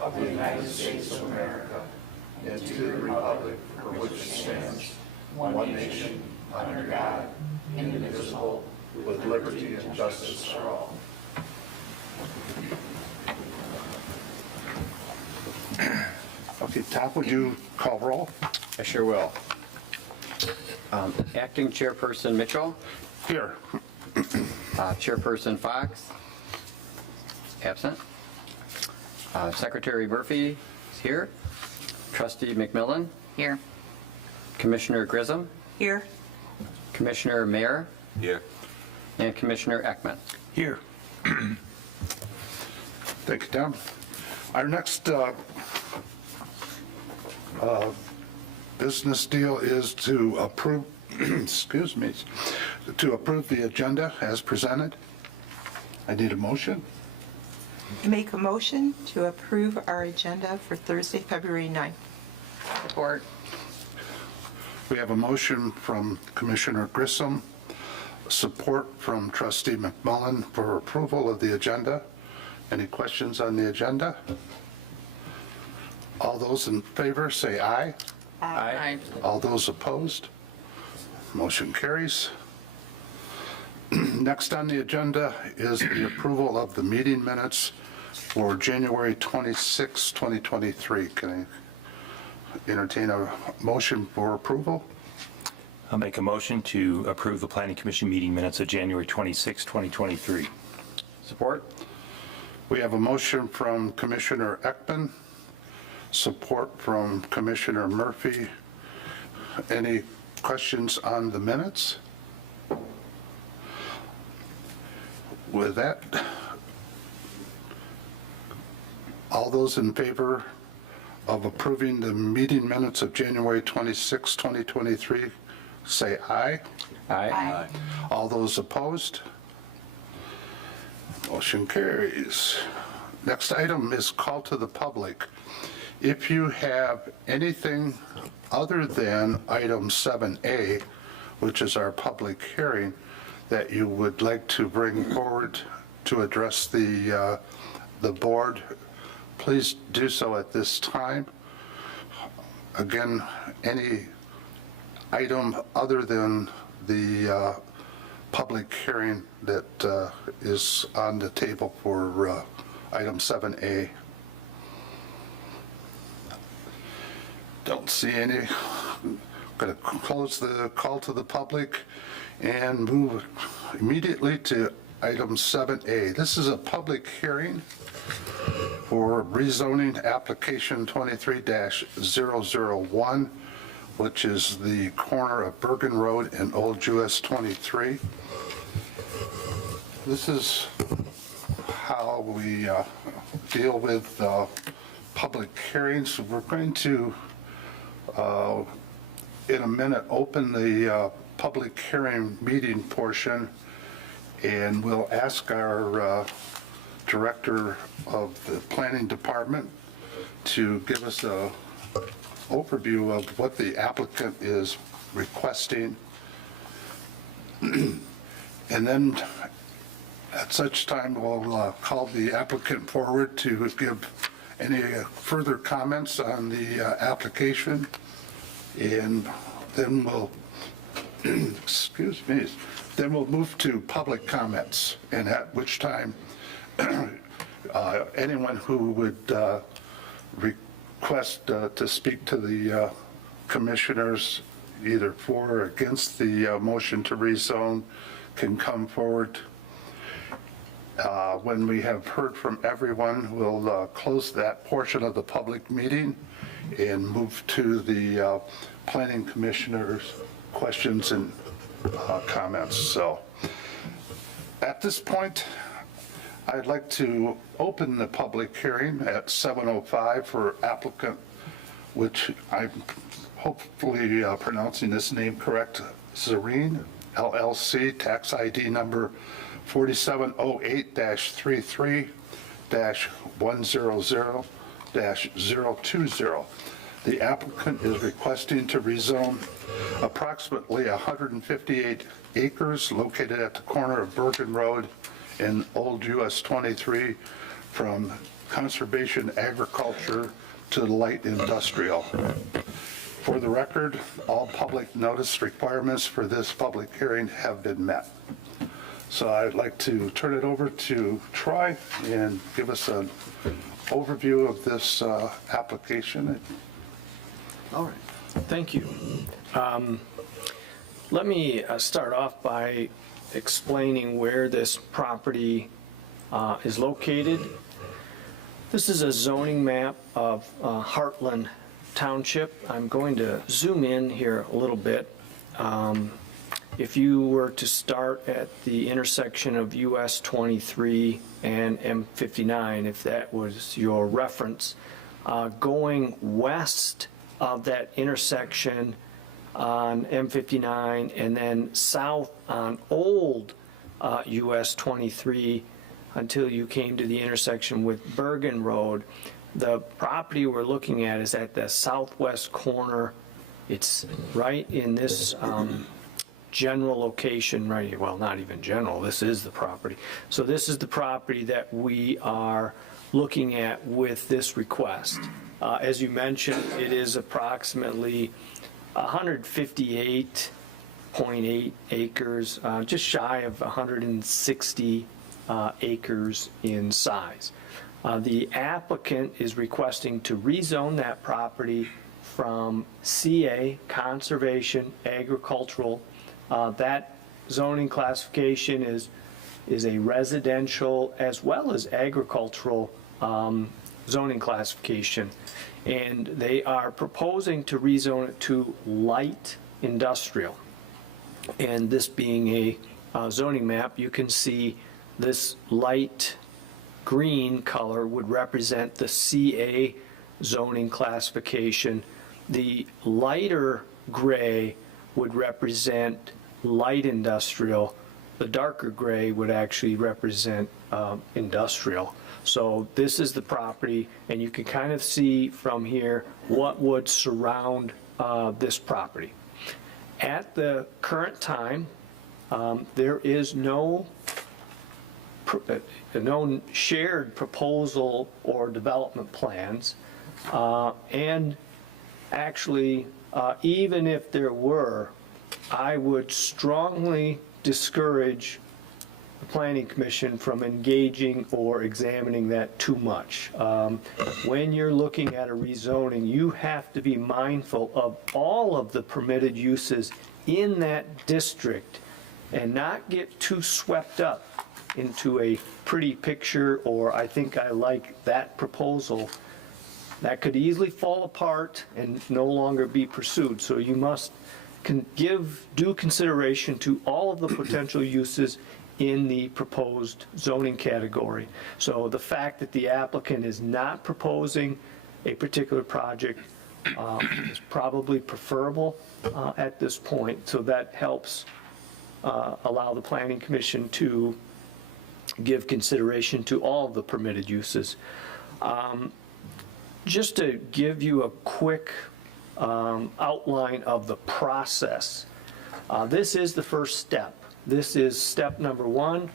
of the United States of America and to the republic for which it stands, one nation, under God, indivisible, with liberty and justice for all. Okay, Tom, would you call roll? I sure will. Acting Chairperson Mitchell, Here. Chairperson Fox, absent. Secretary Murphy is here. Trustee McMillan, Here. Commissioner Grissom, Here. Commissioner Mayer, Here. and Commissioner Ekman. Here. Thank you, Tom. Our next business deal is to approve, excuse me, to approve the agenda as presented. I need a motion. Make a motion to approve our agenda for Thursday, February 9th. Support. We have a motion from Commissioner Grissom, support from Trustee McMillan for approval of the agenda. Any questions on the agenda? All those in favor say aye. Aye. All those opposed? Motion carries. Next on the agenda is the approval of the meeting minutes for January 26, 2023. Can I entertain a motion for approval? I'll make a motion to approve the Planning Commission meeting minutes of January 26, 2023. Support? We have a motion from Commissioner Ekman, support from Commissioner Murphy. Any questions on the minutes? With that, all those in favor of approving the meeting minutes of January 26, 2023, say aye. Aye. All those opposed? Motion carries. Next item is call to the public. If you have anything other than item 7A, which is our public hearing, that you would like to bring forward to address the board, please do so at this time. Again, any item other than the public hearing that is on the table for item 7A. Don't see any. Going to close the call to the public and move immediately to item 7A. This is a public hearing for rezoning application 23-001, which is the corner of Bergen Road and Old US 23. This is how we deal with public hearings. We're going to, in a minute, open the public hearing meeting portion, and we'll ask our director of the planning department to give us a overview of what the applicant is requesting. And then at such time, we'll call the applicant forward to give any further comments on the application. And then we'll, excuse me, then we'll move to public comments, and at which time anyone who would request to speak to the commissioners, either for or against the motion to rezone, can come forward. When we have heard from everyone, we'll close that portion of the public meeting and move to the planning commissioners' questions and comments. So at this point, I'd like to open the public hearing at 7:05 for applicant, which I'm hopefully pronouncing this name correct, Zareen LLC, tax ID number 4708-33-100-020. The applicant is requesting to rezone approximately 158 acres located at the corner of Bergen Road and Old US 23 from conservation agriculture to light industrial. For the record, all public notice requirements for this public hearing have been met. So I'd like to turn it over to Troy and give us an overview of this application. All right, thank you. Let me start off by explaining where this property is located. This is a zoning map of Heartland Township. I'm going to zoom in here a little bit. If you were to start at the intersection of US 23 and M59, if that was your reference, going west of that intersection on M59 and then south on old US 23 until you came to the intersection with Bergen Road, the property we're looking at is at the southwest corner. It's right in this general location right here. Well, not even general, this is the property. So this is the property that we are looking at with this request. As you mentioned, it is approximately 158.8 acres, just shy of 160 acres in size. The applicant is requesting to rezone that property from CA, Conservation Agricultural. That zoning classification is a residential as well as agricultural zoning classification. And they are proposing to rezone it to light industrial. And this being a zoning map, you can see this light green color would represent the CA zoning classification. The lighter gray would represent light industrial. The darker gray would actually represent industrial. So this is the property, and you can kind of see from here what would surround this property. At the current time, there is no shared proposal or development plans. And actually, even if there were, I would strongly discourage the Planning Commission from engaging or examining that too much. When you're looking at a rezoning, you have to be mindful of all of the permitted uses in that district and not get too swept up into a pretty picture, or I think I like that proposal, that could easily fall apart and no longer be pursued. So you must give due consideration to all of the potential uses in the proposed zoning category. So the fact that the applicant is not proposing a particular project is probably preferable at this point. So that helps allow the Planning Commission to give consideration to all of the permitted uses. Just to give you a quick outline of the process, this is the first step. This is step number one.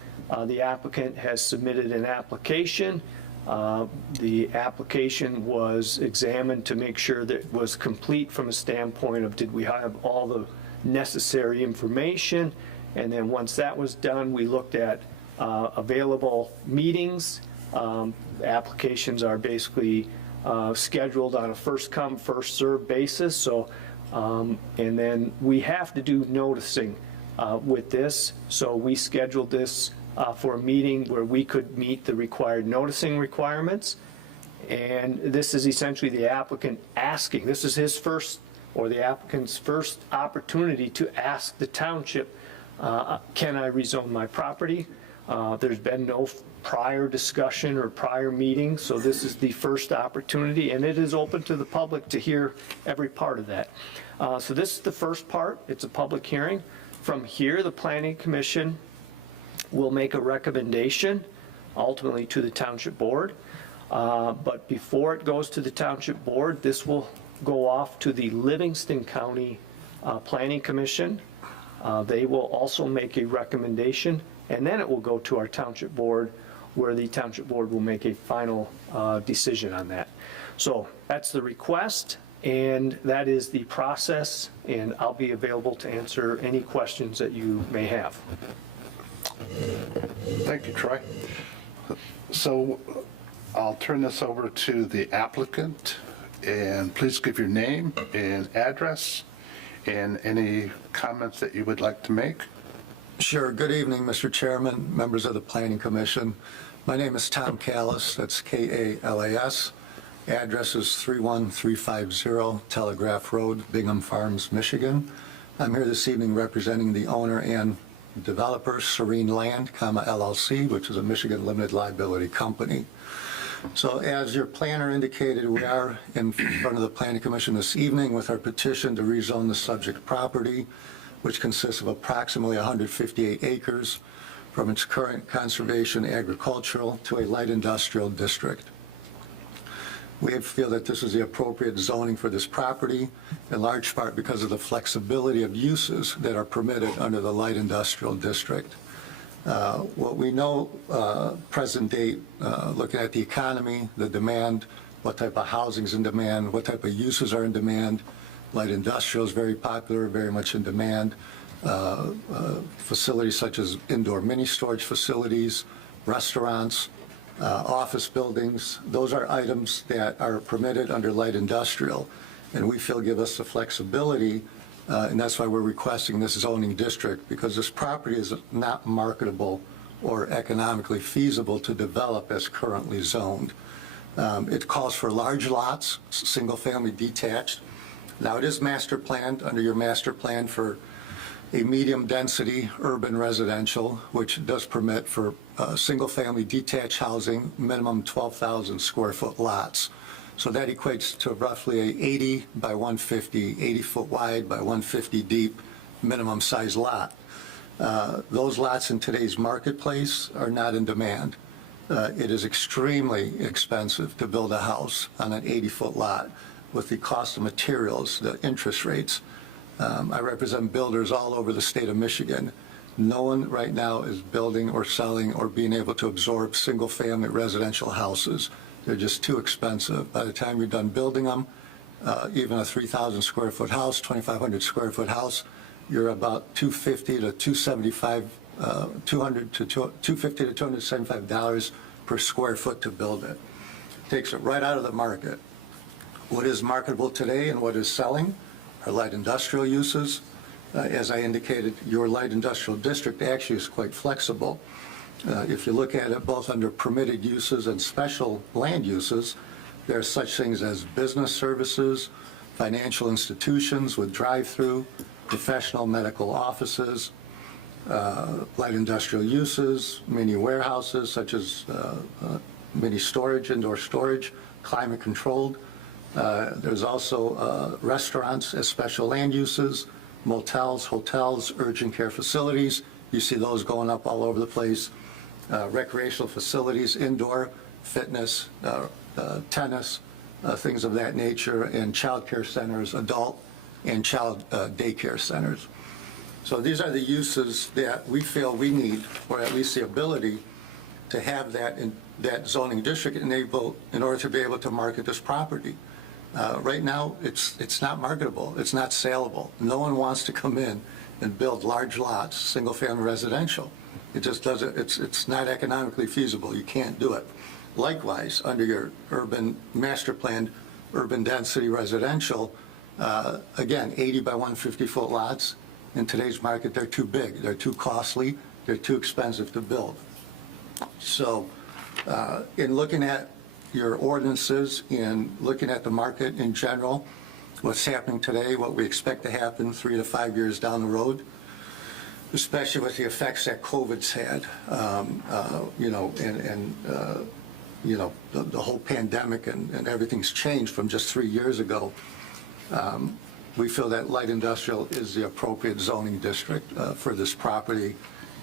The applicant has submitted an application. The application was examined to make sure that it was complete from a standpoint of did we have all the necessary information, and then once that was done, we looked at available meetings. Applications are basically scheduled on a first come, first served basis. So, and then we have to do noticing with this. So we scheduled this for a meeting where we could meet the required noticing requirements. And this is essentially the applicant asking, this is his first, or the applicant's first opportunity to ask the township, can I rezone my property? There's been no prior discussion or prior meeting, so this is the first opportunity, and it is open to the public to hear every part of that. So this is the first part. It's a public hearing. From here, the Planning Commission will make a recommendation, ultimately to the Township Board. But before it goes to the Township Board, this will go off to the Livingston County Planning Commission. They will also make a recommendation, and then it will go to our Township Board, where the Township Board will make a final decision on that. So that's the request, and that is the process, and I'll be available to answer any questions that you may have. Thank you, Troy. So I'll turn this over to the applicant, and please give your name and address and any comments that you would like to make. Sure. Good evening, Mr. Chairman, members of the Planning Commission. My name is Tom Callis, that's K-A-L-A-S. Address is 31350 Telegraph Road, Bingham Farms, Michigan. I'm here this evening representing the owner and developer, Serene Land, LLC, which is a Michigan limited liability company. So as your planner indicated, we are in front of the Planning Commission this evening with our petition to rezone the subject property, which consists of approximately 158 acres from its current conservation agricultural to a light industrial district. We feel that this is the appropriate zoning for this property, in large part because of the flexibility of uses that are permitted under the light industrial district. What we know, present date, looking at the economy, the demand, what type of housing is in demand, what type of uses are in demand. Light industrial is very popular, very much in demand. Facilities such as indoor mini storage facilities, restaurants, office buildings, those are items that are permitted under light industrial, and we feel give us the flexibility, and that's why we're requesting this zoning district, because this property is not marketable or economically feasible to develop as currently zoned. It calls for large lots, single-family detached. Now, it is master planned under your master plan for a medium-density urban residential, which does permit for single-family detached housing, minimum 12,000 square foot lots. So that equates to roughly a 80 by 150, 80 foot wide by 150 deep minimum size lot. Those lots in today's marketplace are not in demand. It is extremely expensive to build a house on an 80-foot lot with the cost of materials, the interest rates. I represent builders all over the state of Michigan. No one right now is building or selling or being able to absorb single-family residential houses. They're just too expensive. By the time you're done building them, even a 3,000 square foot house, 2,500 square foot house, you're about $250 to $275, $200 to $250 to $275 per square foot to build it. Takes it right out of the market. What is marketable today and what is selling are light industrial uses. As I indicated, your light industrial district actually is quite flexible. If you look at it both under permitted uses and special land uses, there are such things as business services, financial institutions with drive-through, professional medical offices, light industrial uses, mini warehouses such as mini storage, indoor storage, climate controlled. There's also restaurants as special land uses, motels, hotels, urgent care facilities. You see those going up all over the place. Recreational facilities, indoor, fitness, tennis, things of that nature, and child care centers, adult and child daycare centers. So these are the uses that we feel we need, or at least the ability to have that in that zoning district in order to be able to market this property. Right now, it's not marketable. It's not saleable. No one wants to come in and build large lots, single-family residential. It just doesn't. It's not economically feasible. You can't do it. Likewise, under your urban master plan, urban density residential, again, 80 by 150 foot lots. In today's market, they're too big. They're too costly. They're too expensive to build. So, in looking at your ordinances, in looking at the market in general, what's happening today, what we expect to happen 3 to 5 years down the road, especially with the effects that COVID's had, the whole pandemic and everything's changed from just 3 years ago. We feel that light industrial is the appropriate zoning district for this property,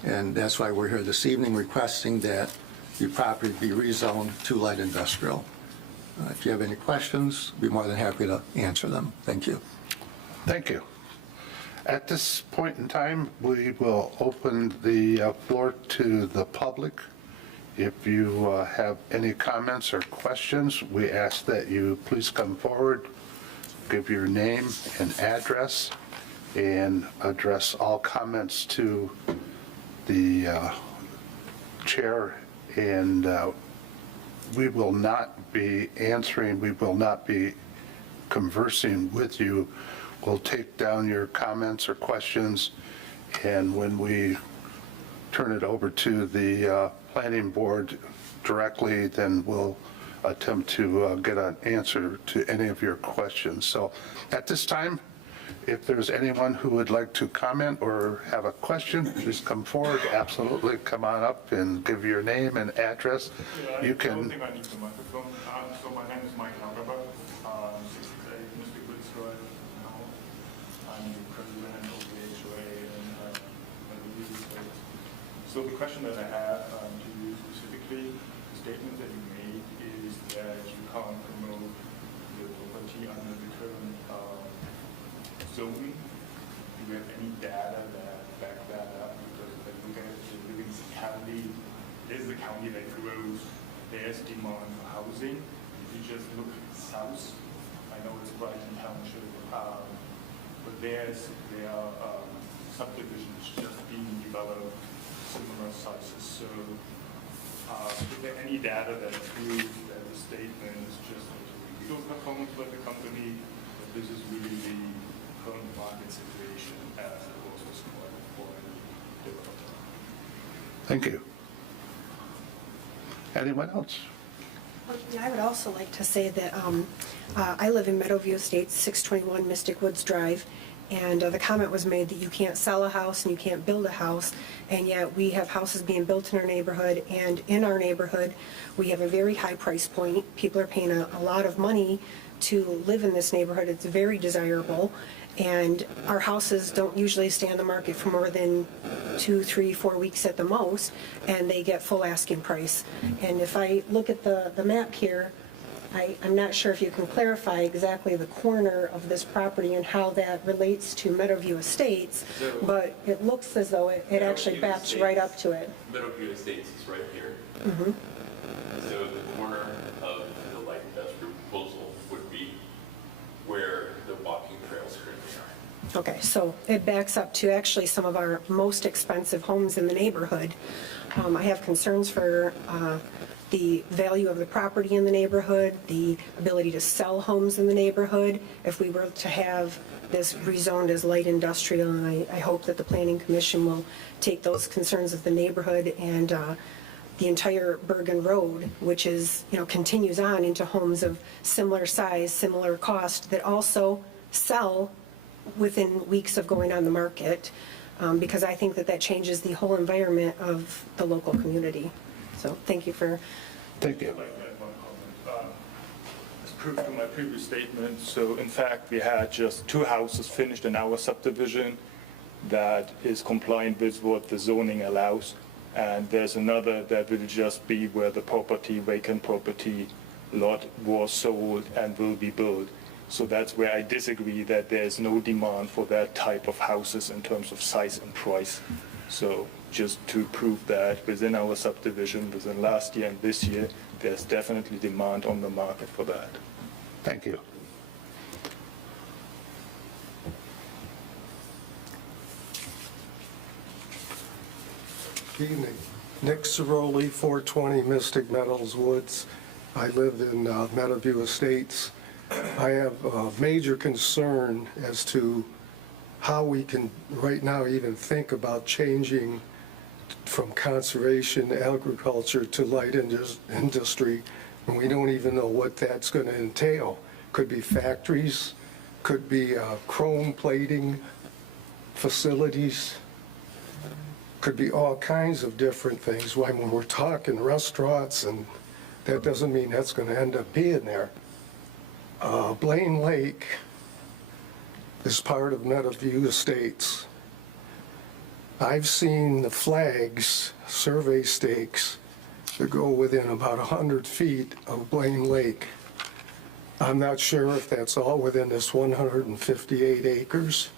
and that's why we're here this evening requesting that the property be rezoned to light industrial. If you have any questions, I'd be more than happy to answer them. Thank you. Thank you. At this point in time, we will open the floor to the public. If you have any comments or questions, we ask that you please come forward, give your name and address, and address all comments to the chair. And we will not be answering, we will not be conversing with you. We'll take down your comments or questions, and when we turn it over to the planning board directly, then we'll attempt to get an answer to any of your questions. So at this time, if there's anyone who would like to comment or have a question, please come forward. Absolutely, come on up and give your name and address. You I don't can, think I need the microphone. So my name is Mike Algaba, 68 Mystic Woods Drive now. I'm the president of the HOA and the real estate. So the question that I have to you specifically, the statement that you made is that you can't promote the property under the current zoning. Do you have any data that back that up? Because if I look at the Livingston County, this is a county that grows, there's demand for housing. If you just look south, I know it's Brighton Township, but there are subdivisions just being developed, similar sizes. So is there any data that proves that the statement is just a legal performance by the company, that this is really the current market situation as it was described for the developer? thank you. Anyone else? I would also like to say that I live in Meadowview Estates, 621 Mystic Woods Drive, and the comment was made that you can't sell a house and you can't build a house, and yet we have houses being built in our neighborhood, and in our neighborhood, we have a very high price point. People are paying a lot of money to live in this neighborhood. It's very desirable, and our houses don't usually stay on the market for more than 2, 3, 4 weeks at the most, and they get full asking price. And if I look at the map here, I'm not sure if you can clarify exactly the corner of this property and how that relates to Meadowview Estates, but it looks as though it actually backs right up to it. Meadowview Estates is right here. So the corner of the light industrial proposal would be where the walking trails currently are. Okay, so it backs up to actually some of our most expensive homes in the neighborhood. I have concerns for the value of the property in the neighborhood, the ability to sell homes in the neighborhood, if we were to have this rezoned as light industrial, and I hope that the Planning Commission will take those concerns of the neighborhood and the entire Bergen Road, which is, continues on into homes of similar size, similar cost, that also sell within weeks of going on the market, because I think that changes the whole environment of the local community. So thank you for. Thank you. I'd like to add one comment. As proof to my previous statement, so in fact, we had just 2 houses finished in our subdivision that is compliant with what the zoning allows. And there's another that will just be where the property, vacant property lot was sold and will be built. So that's where I disagree that there's no demand for that type of houses in terms of size and price. So just to prove that within our subdivision, within last year and this year, there's definitely demand on the market for that. Thank you. Good evening. Nick Ciroli, 420 Mystic Meadows Woods. I live in Meadowview Estates. I have a major concern as to how we can right now even think about changing from conservation agriculture to light industry, and we don't even know what that's going to entail. Could be factories, could be chrome plating facilities, could be all kinds of different things. When we're talking restaurants, and that doesn't mean that's going to end up being there. Blaine Lake is part of Meadowview Estates. I've seen the flags, survey stakes, that go within about 100 feet of Blaine Lake. I'm not sure if that's all within this 158 acres,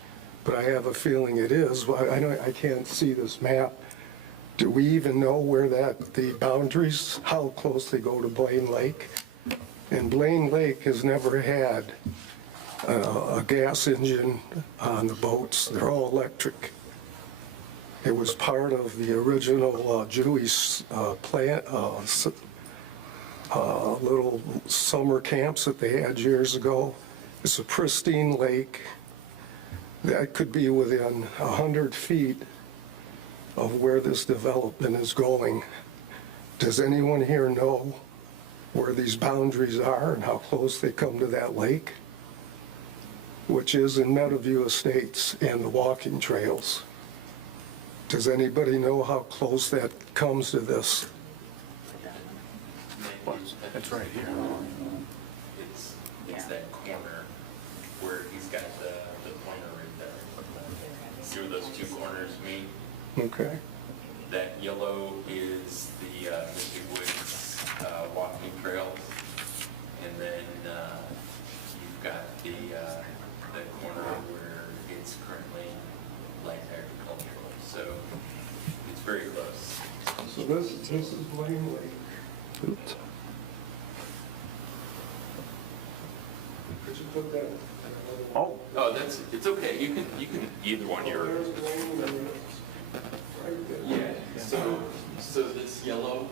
but I have a feeling it is. I can't see this map, Do we even know where the boundaries, how close they go to Blaine Lake? And Blaine Lake has never had a gas engine on the boats. They're all electric. It was part of the original Jewish plant, little summer camps that they had years ago. It's a pristine lake that could be within 100 feet of where this development is going. Does anyone here know where these boundaries are and how close they come to that lake, which is in Meadowview Estates and the walking trails? Does anybody know how close that comes to this? It's right here. It's that corner where he's got the pointer right there. See where those two corners meet? Okay. That yellow is the Mystic Woods walking trails, and then you've got the corner where it's currently light agricultural. So it's very close. So this is Blaine Lake. Oops. Could you put that? Oh, it's okay. You can either one. There's Blaine Lake. Right there. Yeah. So this yellow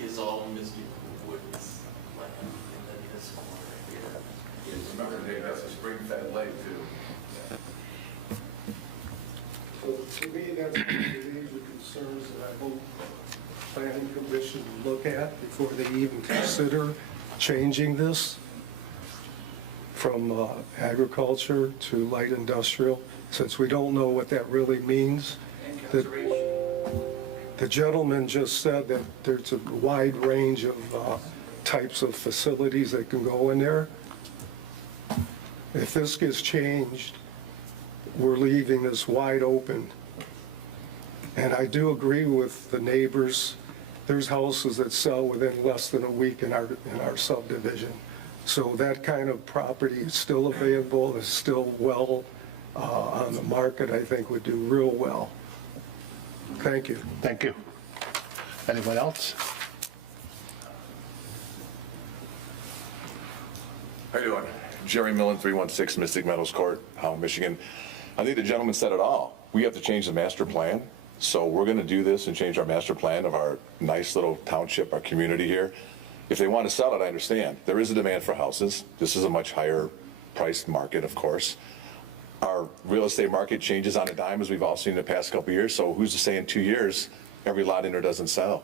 is all Mystic Woods land, and then this corner right here. Remember, Dave, that's a spring-fed lake, too. So to me, that's one of the major concerns that I hope Planning Commission will look at before they even consider changing this from agriculture to light industrial, since we don't know what that really means. The gentleman just said that there's a wide range of types of facilities that can go in there. If this gets changed, we're leaving this wide open. And I do agree with the neighbors. There's houses that sell within less than a week in our subdivision. So that kind of property is still available, is still well on the market, I think would do real well. Thank you. Thank you. Anyone else? How you doing? Jerry Millen, 316 Mystic Meadows Court, Michigan. I think the gentleman said it all. We have to change the master plan. So we're going to do this and change our master plan of our nice little township, our community here. If they want to sell it, I understand. There is a demand for houses. This is a much higher priced market, of course. Our real estate market changes on a dime, as we've all seen in the past couple of years. So who's to say in 2 years, every lot in there doesn't sell?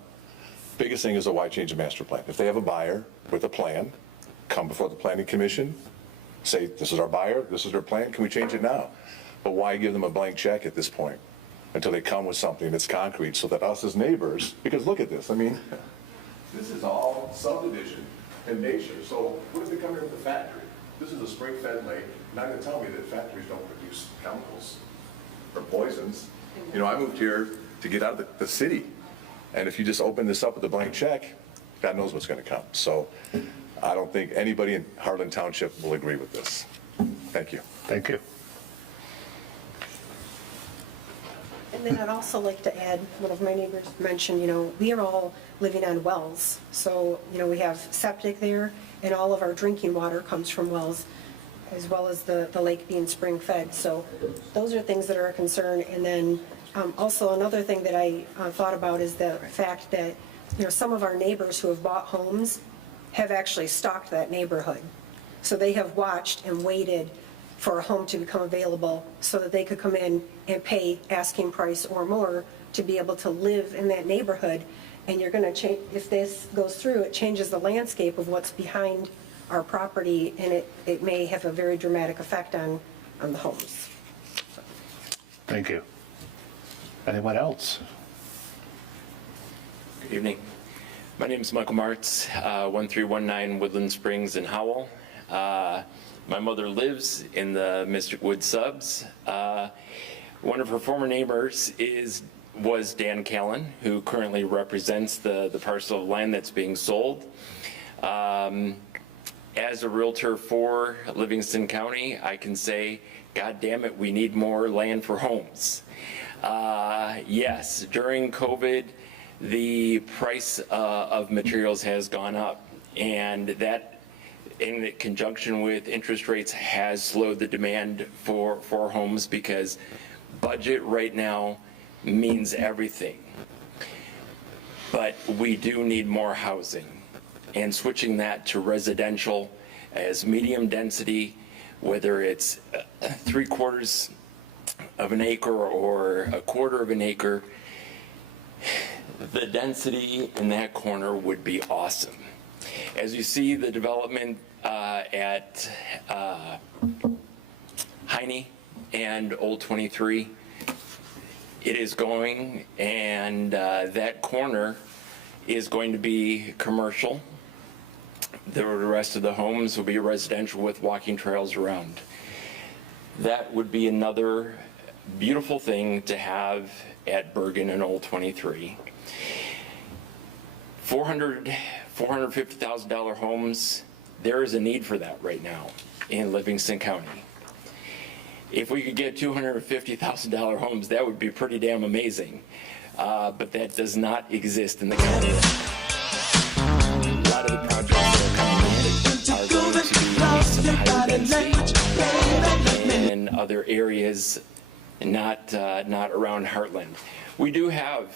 Biggest thing is why change the master plan? If they have a buyer with a plan, come before the Planning Commission, say, this is our buyer, this is their plan, can we change it now? But why give them a blank check at this point until they come with something that's concrete so that us as neighbors, because look at this, I mean, this is all subdivision in nature. So what if they come here with a factory? This is a spring-fed lake. Not going to tell me that factories don't produce chemicals or poisons. You know, I moved here to get out of the city. And if you just open this up with a blank check, God knows what's going to come. So I don't think anybody in Harlan Township will agree with this. Thank you. Thank you. And then I'd also like to add, one of my neighbors mentioned, we are all living on wells. So, we have septic there, and all of our drinking water comes from wells, as well as the lake being spring fed. So those are things that are a concern. And then also another thing that I thought about is the fact that, some of our neighbors who have bought homes have actually stalked that neighborhood. So they have watched and waited for a home to become available so that they could come in and pay asking price or more to be able to live in that neighborhood. And you're going to change, if this goes through, it changes the landscape of what's behind our property, and it may have a very dramatic effect on the homes. Thank you. Anyone else? Good evening. My name is Michael Martz, 1319 Woodland Springs in Howell. My mother lives in the Mystic Woods subs. One of her former neighbors was Dan Callen, who currently represents the parcel of land that's being sold. As a realtor for Livingston County, I can say, God damn it, we need more land for homes. Yes, during COVID, the price of materials has gone up, and that, in conjunction with interest rates, has slowed the demand for homes, because budget right now means everything. But we do need more housing, and switching that to residential as medium density, whether it's 3/4 of an acre or 1/4 of an acre, the density in that corner would be awesome. As you see, the development at Heine and Old 23, it is going, and that corner is going to be commercial. The rest of the homes will be residential with walking trails around. That would be another beautiful thing to have at Bergen and Old 23. $450,000 homes, there is a need for that right now in Livingston County. If we could get $250,000 homes, that would be pretty damn amazing. But that does not exist in the county. A lot of the projects that are coming in are going to be some higher density in other areas, not around Heartland. We do have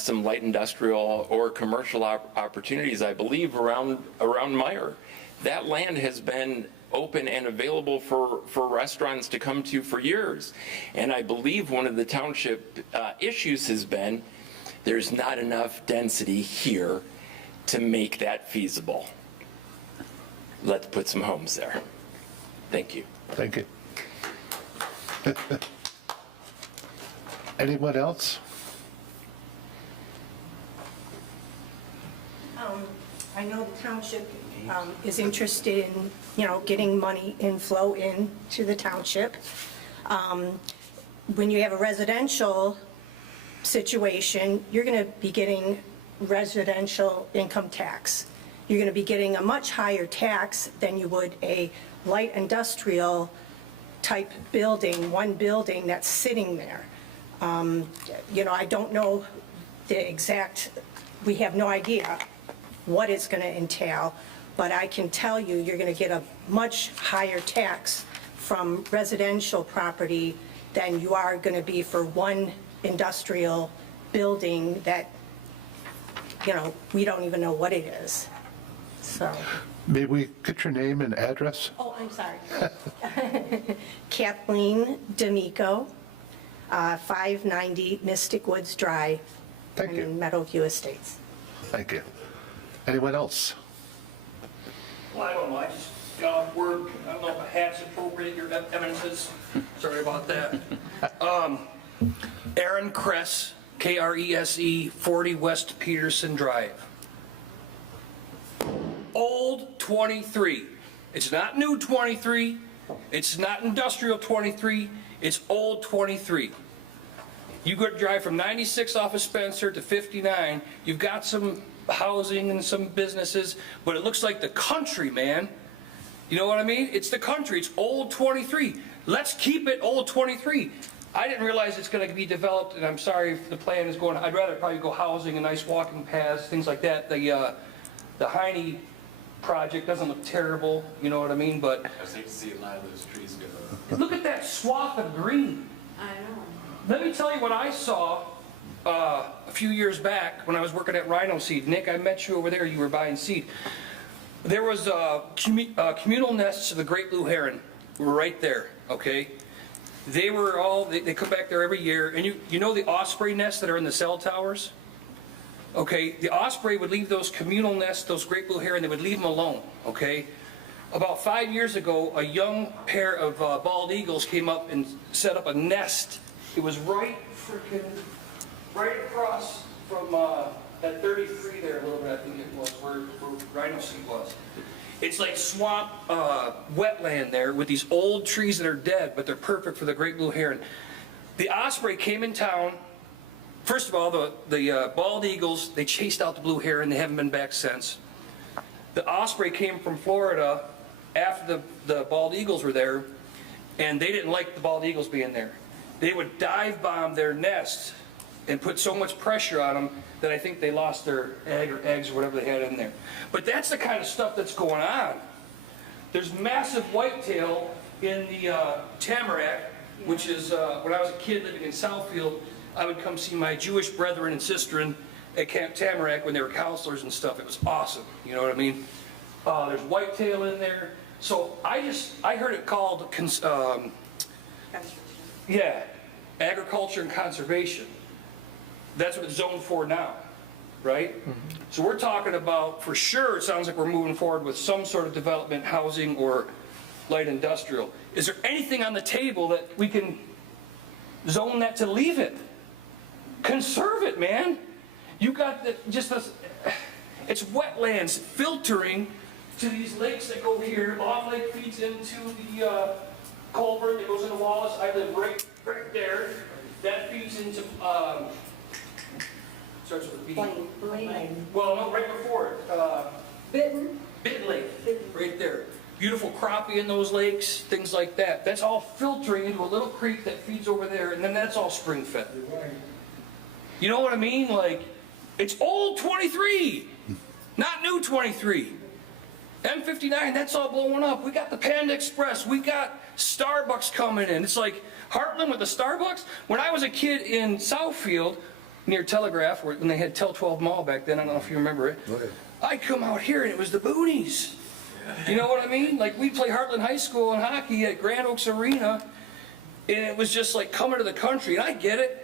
some light industrial or commercial opportunities, I believe, around Meyer. That land has been open and available for restaurants to come to for years. And I believe one of the township issues has been there's not enough density here to make that feasible. Let's put some homes there. Thank you. Thank you. Anyone else? I know the township is interested in, getting money inflow into the township. When you have a residential situation, you're going to be getting residential income tax. You're going to be getting a much higher tax than you would a light industrial type building, one building that's sitting there. I don't know the exact, we have no idea what it's going to entail, but I can tell you, you're going to get a much higher tax from residential property than you are going to be for one industrial building that, we don't even know what it is. So. May we get your name and address? Oh, I'm sorry. Kathleen D'Amico, 590 Mystic Woods Drive. Thank you. In Meadowview Estates. Thank you. Anyone else? Well, I don't know, I just got off work, I don't know if a hat's appropriate, your eminences, sorry about that. Aaron Kress, Krese, 40 West Peterson Drive. Old 23. It's not new 23, it's not industrial 23, it's old 23. You go drive from 96 off of Spencer to 59, you've got some housing and some businesses, but it looks like the country, man. You know what I mean? It's the country. It's old 23. Let's keep it old 23. I didn't realize it's going to be developed, and I'm sorry if the plan is going. I'd rather probably go housing and nice walking paths, things like that. The Heine project doesn't look terrible. You know what I mean? But I was like to see a lot of those trees go. look at that swath of green. I know. Let me tell you what I saw a few years back when I was working at Rhino Seed. Nick, I met you over there. You were buying seed. There was communal nests of the great blue heron. Were right there, okay? They were all, they come back there every year. And you know the osprey nests that are in the cell towers? Okay, the osprey would leave those communal nests, those great blue heron, they would leave them alone, okay? About 5 years ago, a young pair of bald eagles came up and set up a nest. It was right across from that 33 there a little bit, I think it was, where Rhino Seed was. It's like swamp, wetland there with these old trees that are dead, but they're perfect for the great blue heron. The osprey came in town. First of all, the bald eagles, they chased out the blue heron. They haven't been back since. The osprey came from Florida after the bald eagles were there, and they didn't like the bald eagles being there. they would dive bomb their nest and put so much pressure on them that I think they lost their egg or eggs or whatever they had in there. But that's the kind of stuff that's going on. There's massive whitetail in the Tamarack, which is, when I was a kid living in Southfield, I would come see my Jewish brethren and sisterin at Camp Tamarack when they were counselors and stuff. It was awesome, you know what I mean? There's whitetail in there. So I heard it called, agriculture and conservation. That's what it's zoned for now, right? So we're talking about, for sure, it sounds like we're moving forward with some sort of development, housing or light industrial. Is there anything on the table that we can zone that to leave it? Conserve it, man. You got it's wetlands filtering to these lakes that go here. Long Lake feeds into the culvert that goes into Wallace. I live right there. That feeds into, starts with a B. Well, no, right before it. Bitten Lake, right there. Beautiful crappie in those lakes, things like that. That's all filtering into a little creek that feeds over there, and then that's all spring fed. You know what I mean? Like, it's old 23, not new 23. M59, that's all blowing up. We got the Panda Express. We got Starbucks coming in. It's like Heartland with the Starbucks. When I was a kid in Southfield, near Telegraph, when they had Tel 12 Mall back then, I don't know if you remember it, I'd come out here and it was the boonies. You know what I mean? Like, we'd play Heartland High School in hockey at Grand Oaks Arena, and it was just like coming to the country. And I get it.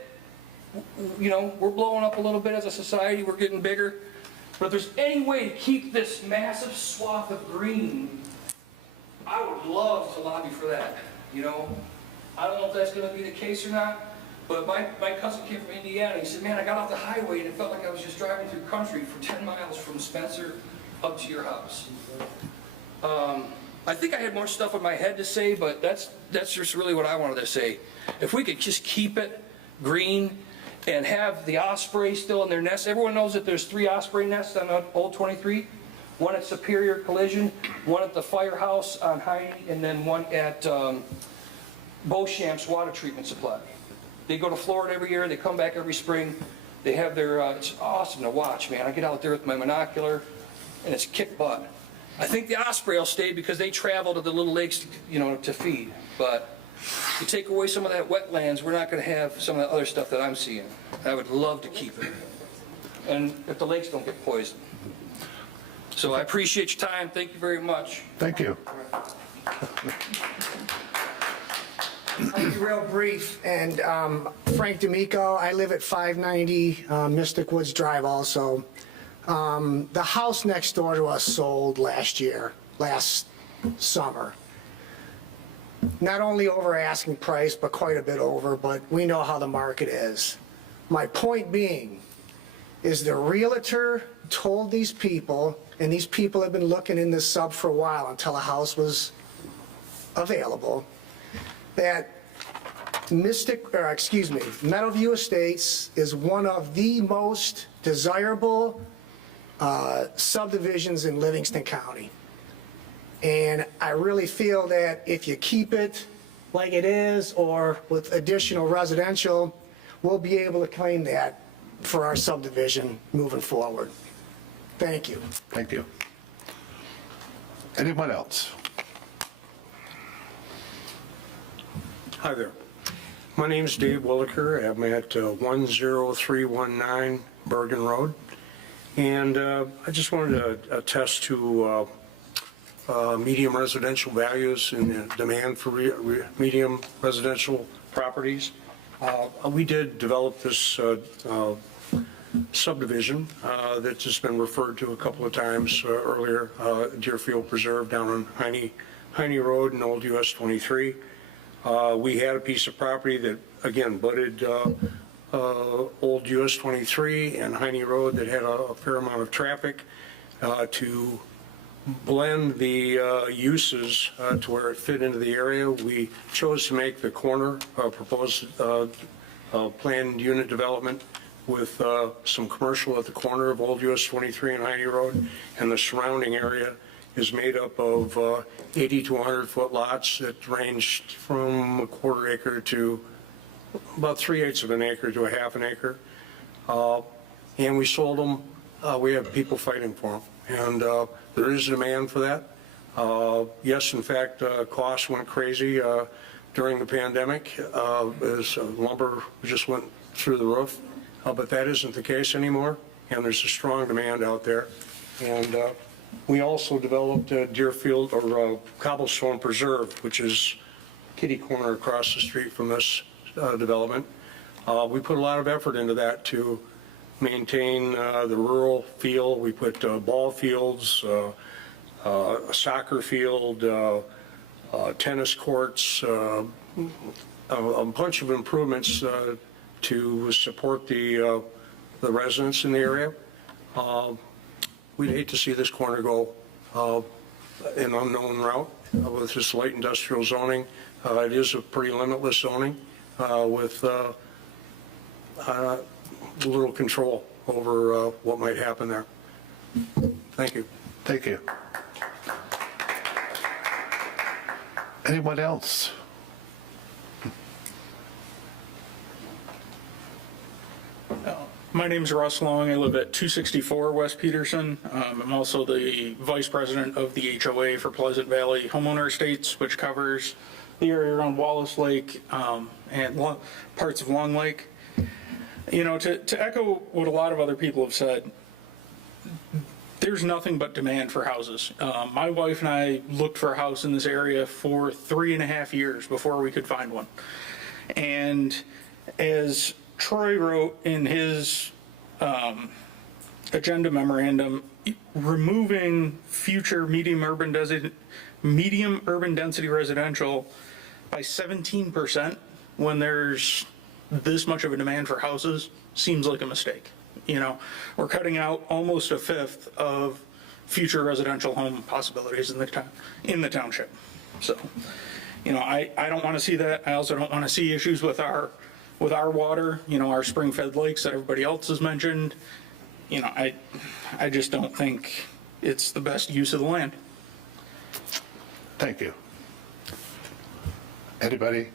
You know, we're blowing up a little bit as a society. We're getting bigger. But if there's any way to keep this massive swath of green, I would love to lobby for that, you know? I don't know if that's going to be the case or not, but my cousin came from Indiana. He said, man, I got off the highway and it felt like I was just driving through country for 10 miles from Spencer up to your house. I think I had more stuff in my head to say, but that's just really what I wanted to say. If we could just keep it green and have the osprey still in their nests. Everyone knows that there's 3 osprey nests on Old 23. One at Superior Collision, one at the firehouse on Heine, and then one at Beauchamp's water treatment supply. They go to Florida every year. They come back every spring. They have their, it's awesome to watch, man. I get out there with my monocular, and it's kick butt. I think the osprey will stay because they travel to the little lakes, you know, to feed. But you take away some of that wetlands, we're not going to have some of the other stuff that I'm seeing. I would love to keep it. And if the lakes don't get poisoned. So I appreciate your time. Thank you very much. Thank you. I'll be real brief. And Frank D'Amico, I live at 590 Mystic Woods Drive also. The house next door to us sold last summer. Not only over asking price, but quite a bit over, but we know how the market is. My point being is the realtor told these people, and these people have been looking in this sub for a while until a house was available, that Meadowview Estates is one of the most desirable subdivisions in Livingston County. And I really feel that if you keep it like it is or with additional residential, we'll be able to claim that for our subdivision moving forward. Thank you. Thank you. Anyone else? Hi there. My name's Dave Williker. I'm at 10319 Bergen Road. And I just wanted to attest to medium residential values and the demand for medium residential properties. We did develop this subdivision that's just been referred to a couple of times earlier, Deerfield Preserve down on Heine Road and Old US 23. We had a piece of property that, again, butted Old US 23 and Heine Road that had a fair amount of traffic to blend the uses to where it fit into the area. We chose to make the corner proposed planned unit development with some commercial at the corner of Old US 23 and Heine Road, and the surrounding area is made up of 80 to 100 foot lots that ranged from a quarter acre to about 3/8 of an acre to a half an acre. And we sold them. We have people fighting for them. And there is demand for that. Yes, in fact, costs went crazy during the pandemic as lumber just went through the roof. But that isn't the case anymore. And there's a strong demand out there. And we also developed Deerfield or Cobblestone Preserve, which is kitty corner across the street from this development. We put a lot of effort into that to maintain the rural feel. We put ball fields, a soccer field, tennis courts, a bunch of improvements to support the residents in the area. We'd hate to see this corner go an unknown route with this light industrial zoning. It is a pretty limitless zoning with little control over what might happen there. Thank you. Thank you. Anyone else? My name's Russ Long. I live at 264 West Peterson. I'm also the vice president of the HOA for Pleasant Valley Homeowner Estates, which covers the area around Wallace Lake and parts of Long Lake. You know, to echo what a lot of other people have said, there's nothing but demand for houses. My wife and I looked for a house in this area for 3.5 years before we could find one. And as Troy wrote in his agenda memorandum, removing future medium urban density residential by 17% when there's this much of a demand for houses seems like a mistake. You know, we're cutting out almost a fifth of future residential home possibilities in the township. So, you know, I don't want to see that. I also don't want to see issues with our water, you know, our spring-fed lakes that everybody else has mentioned. You know, I just don't think it's the best use of the land. Thank you. Anybody?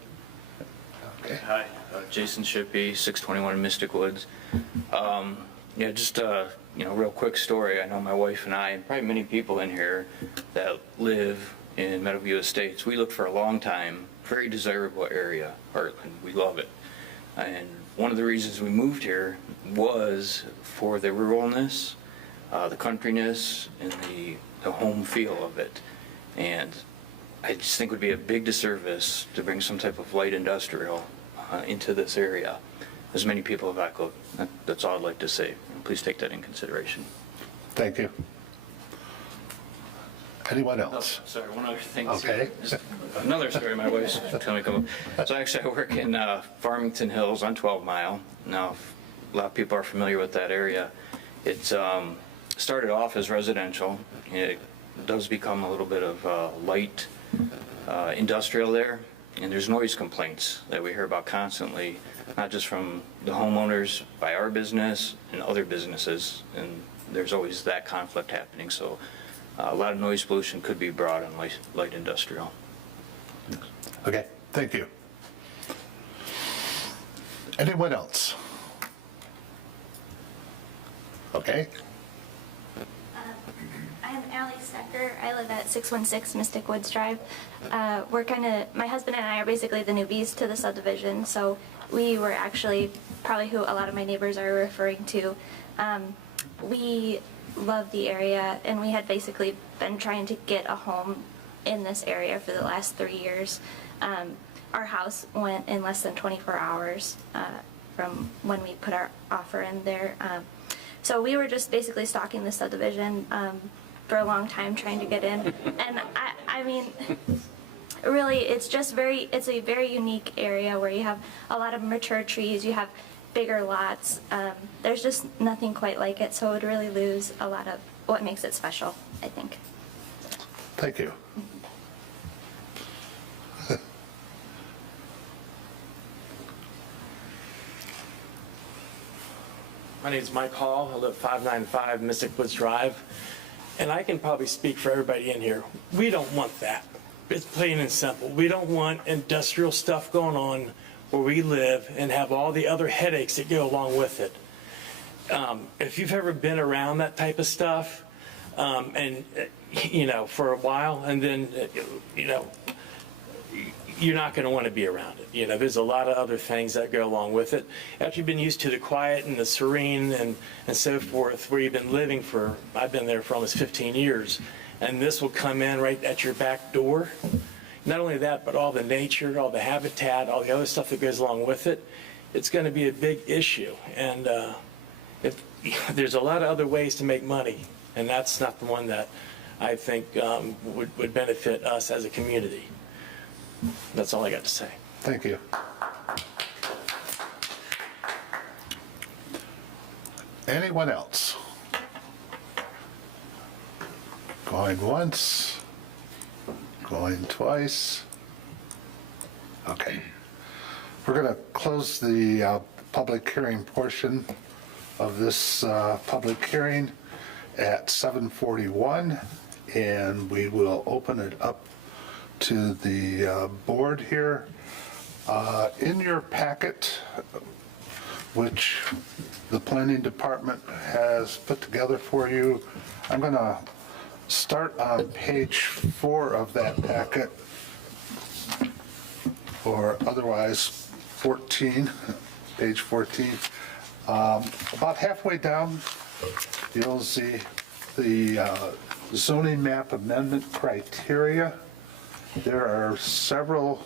Okay. Hi, Jason Shippey, 621 Mystic Woods. Yeah, just you know, real quick story. I know my wife and I, and probably many people in here that live in Meadowview Estates, we looked for a long time, very desirable area, Heartland. We love it. And one of the reasons we moved here was for the ruralness, the countryness, and the home feel of it. And I just think it would be a big disservice to bring some type of light industrial into this area, as many people have echoed. That's all I'd like to say. Please take that in consideration. Thank you. Anyone else? Oh, sorry, one other thing. Okay. Just another story my wife's telling me come up. So actually I work in Farmington Hills on 12 Mile. Now, a lot of people are familiar with that area. It's started off as residential. It does become a little bit of light industrial there. And there's noise complaints that we hear about constantly, not just from the homeowners, by our business and other businesses. And there's always that conflict happening. So a lot of noise pollution could be brought on light industrial. Okay, thank you. Anyone else? Okay. I'm Allie Stecker. I live at 616 Mystic Woods Drive. My husband and I are basically the newbies to the subdivision, so we were actually probably who a lot of my neighbors are referring to. We love the area, and we had basically been trying to get a home in this area for the last 3 years. Our house went in less than 24 hours from when we put our offer in there. So we were just basically stalking the subdivision for a long time trying to get in. And I mean, really, it's a very unique area where you have a lot of mature trees, you have bigger lots. There's just nothing quite like it, so it would really lose a lot of what makes it special, I think. Thank you. My name is Mike Hall. I live 595 Mystic Woods Drive, and I can probably speak for everybody in here. We don't want that. It's plain and simple. We don't want industrial stuff going on where we live and have all the other headaches that go along with it. If you've ever been around that type of stuff, and, for a while, and then, you're not going to want to be around it. There's a lot of other things that go along with it. After you've been used to the quiet and the serene and so forth, where you've been living I've been there for almost 15 years, and this will come in right at your back door. Not only that, but all the nature, all the habitat, all the other stuff that goes along with it, it's going to be a big issue. And there's a lot of other ways to make money, and that's not the one that I think would benefit us as a community. That's all I got to say. Thank you. Anyone else? Going once, going twice. Okay. We're going to close the public hearing portion of this public hearing at 7:41, and we will open it up to the board here. In your packet, which the planning department has put together for you, I'm going to start on page 4 of that packet, or otherwise 14, page 14. About halfway down, you'll see the zoning map amendment criteria. There are several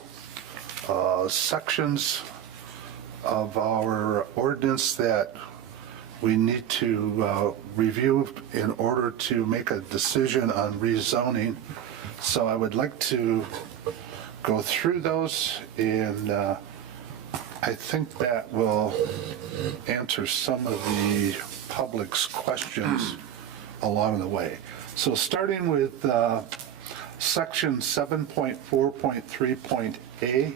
sections of our ordinance that we need to review in order to make a decision on rezoning. So I would like to go through those, and I think that will answer some of the public's questions along the way. So starting with section 7.4.3.A,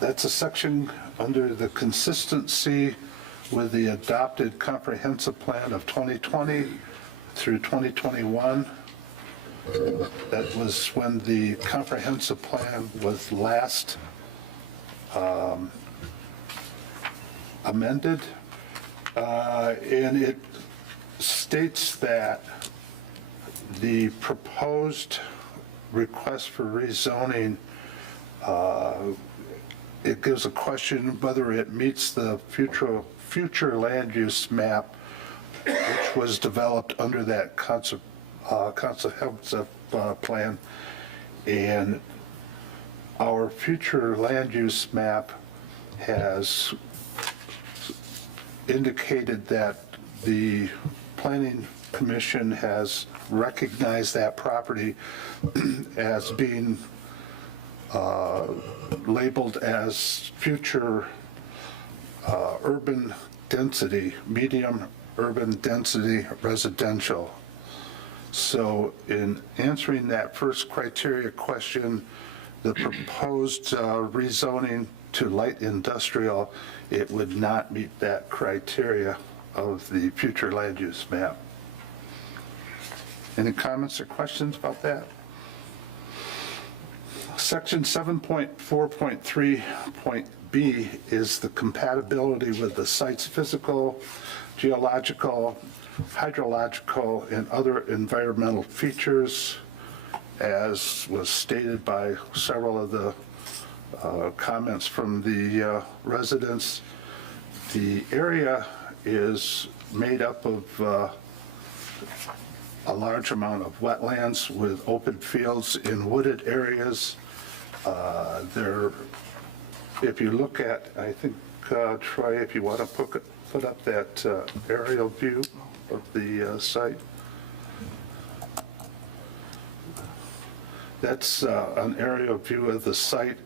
that's a section under the consistency with the adopted comprehensive plan of 2020 through 2021. That was when the comprehensive plan was last amended. And it states that the proposed request for rezoning, it gives a question whether it meets the future land use map, which was developed under that comprehensive plan. And our future land use map has indicated that the Planning Commission has recognized that property as being labeled as future urban density, medium urban density residential. So in answering that first criteria question, the proposed rezoning to light industrial, it would not meet that criteria of the future land use map. Any comments or questions about that? Section 7.4.3.B is the compatibility with the site's physical, geological, hydrological, and other environmental features, as was stated by several of the comments from the residents. The area is made up of a large amount of wetlands with open fields in wooded areas. If you look at, I think, Troy, if you want to put up that aerial view of the site. That's an aerial view of the site.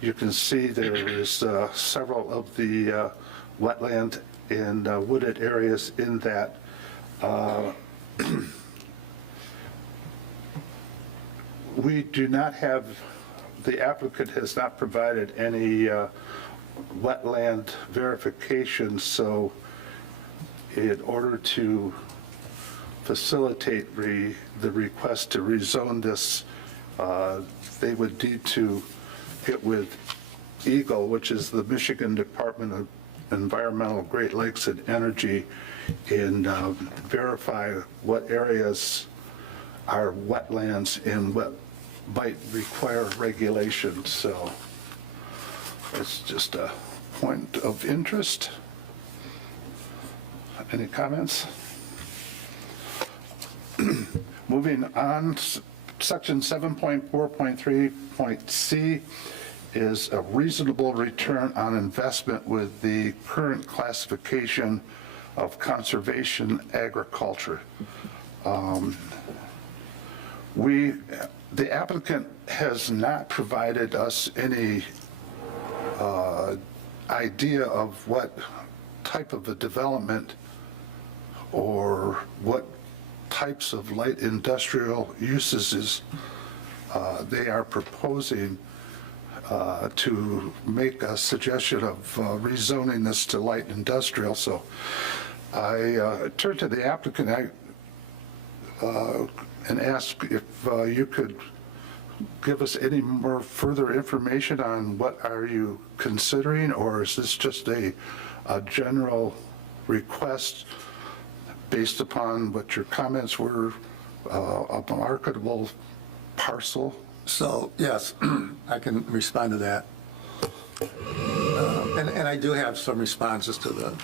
You can see there is several of the wetland and wooded areas in that. We do not have, the applicant has not provided any wetland verification, so in order to facilitate the request to rezone this, they would need to get with EGLE, which is the Michigan Department of Environmental, Great Lakes and Energy, and verify what areas are wetlands and what might require regulation. So it's just a point of interest. Any comments? Moving on, section 7.4.3.c is a reasonable return on investment with the current classification of conservation agriculture. The applicant has not provided us any idea of what type of a development or what types of light industrial uses they are proposing to make a suggestion of rezoning this to light industrial. So I turned to the applicant and asked if you could give us any more further information on what are you considering, or is this just a general request based upon what your comments were, a marketable parcel? So, yes, I can respond to that. And I do have some responses to the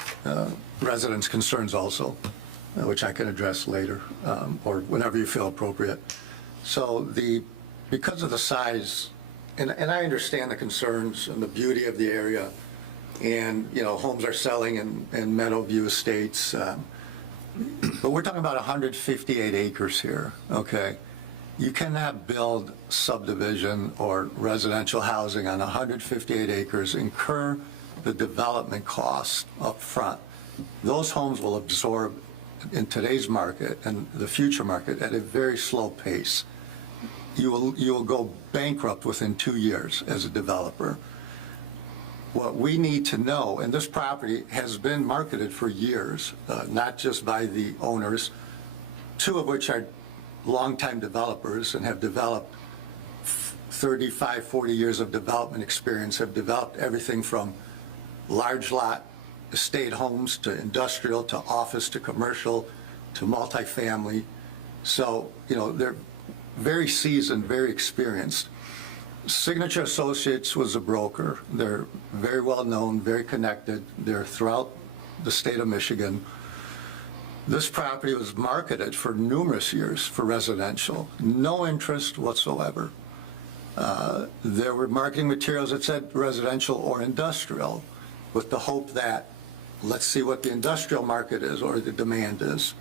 residents' concerns also, which I can address later, or whenever you feel appropriate. So because of the size, and I understand the concerns and the beauty of the area, and, homes are selling in Meadowview Estates, but we're talking about 158 acres here, okay? You cannot build subdivision or residential housing on 158 acres, incur the development costs up front. Those homes will absorb in today's market and the future market at a very slow pace. You will go bankrupt within 2 years as a developer. What we need to know, and this property has been marketed for years, not just by the owners, two of which are longtime developers and have developed 35, 40 years of development experience, have developed everything from large lot estate homes to industrial to office to commercial to multifamily. So, they're very seasoned, very experienced. Signature Associates was a broker. They're very well known, very connected. They're throughout the state of Michigan. This property was marketed for numerous years for residential, no interest whatsoever. There were marketing materials that said residential or industrial, with the hope that let's see what the industrial market is or the demand is.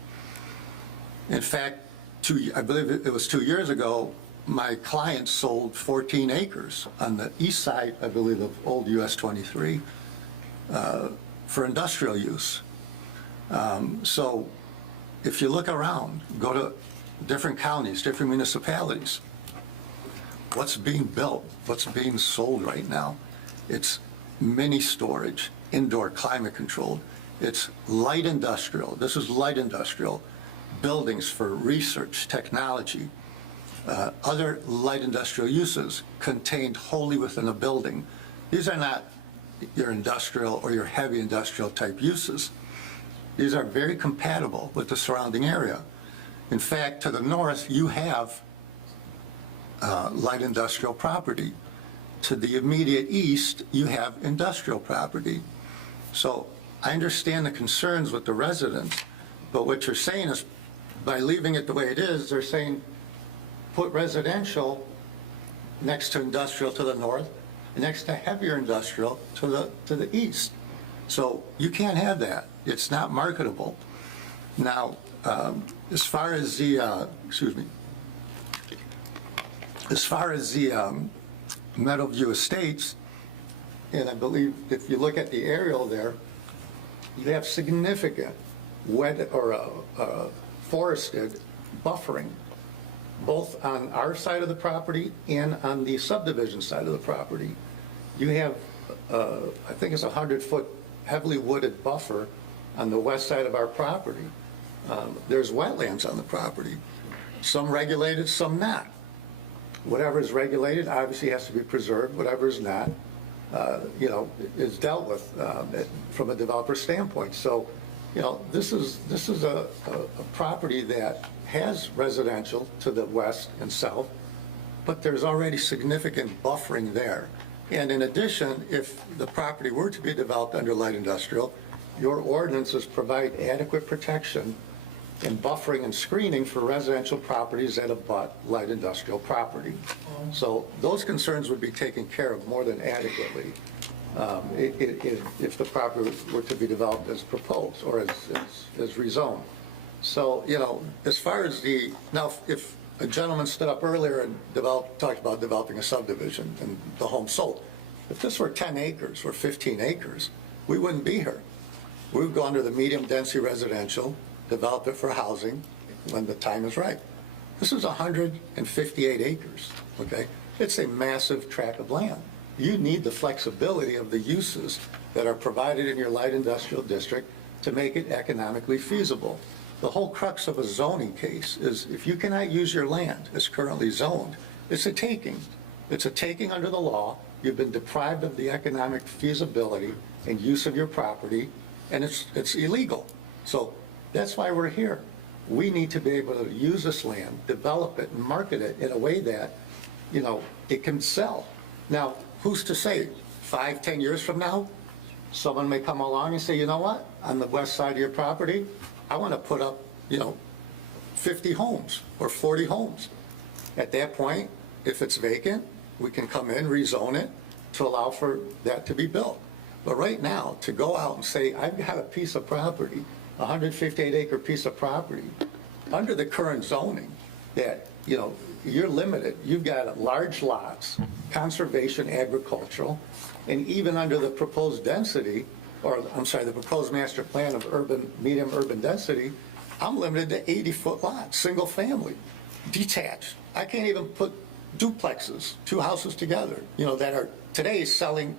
In fact, I believe it was 2 years ago, my client sold 14 acres on the east side, I believe, of old US 23 for industrial use. So if you look around, go to different counties, different municipalities, what's being built, what's being sold right now? It's mini storage, indoor climate controlled. It's light industrial. This is light industrial. Buildings for research, technology, other light industrial uses contained wholly within a building. These are not your industrial or your heavy industrial type uses. These are very compatible with the surrounding area. In fact, to the north, you have light industrial property. To the immediate east, you have industrial property. So I understand the concerns with the residents, but what you're saying is, by leaving it the way it is, they're saying put residential next to industrial to the north, and next to heavier industrial to the east. So you can't have that. It's not marketable. Now, as far as the Meadowview Estates, and I believe if you look at the aerial there, you have significant wet or forested buffering, both on our side of the property and on the subdivision side of the property. You have, I think it's a 100-foot heavily wooded buffer on the west side of our property. There's wetlands on the property, some regulated, some not. Whatever is regulated obviously has to be preserved, whatever is not is dealt with from a developer standpoint. So, this is a property that has residential to the west and south, but there's already significant buffering there. And in addition, if the property were to be developed under light industrial, your ordinances provide adequate protection and buffering and screening for residential properties that abut light industrial property. So those concerns would be taken care of more than adequately if the property were to be developed as proposed or as rezoned. So, as far as now, if a gentleman stood up earlier and talked about developing a subdivision and the home sold, if this were 10 acres or 15 acres, we wouldn't be here. We would go under the medium density residential, develop it for housing when the time is right. This is 158 acres, okay? It's a massive tract of land. You need the flexibility of the uses that are provided in your light industrial district to make it economically feasible. The whole crux of a zoning case is if you cannot use your land as currently zoned, it's a taking. It's a taking under the law. You've been deprived of the economic feasibility and use of your property, and it's illegal. So that's why we're here. We need to be able to use this land, develop it, and market it in a way that, it can sell. Now, who's to say 5, 10 years from now, someone may come along and say, you know what, on the west side of your property, I want to put up, 50 homes or 40 homes. At that point, if it's vacant, we can come in, rezone it to allow for that to be built. But right now, to go out and say, I've got a piece of property, 158-acre piece of property, under the current zoning, that, you're limited. You've got large lots, conservation, agricultural, and even under the proposed density, the proposed master plan of medium urban density, I'm limited to 80-foot lots, single family, detached. I can't even put duplexes, 2 houses together, that are today selling,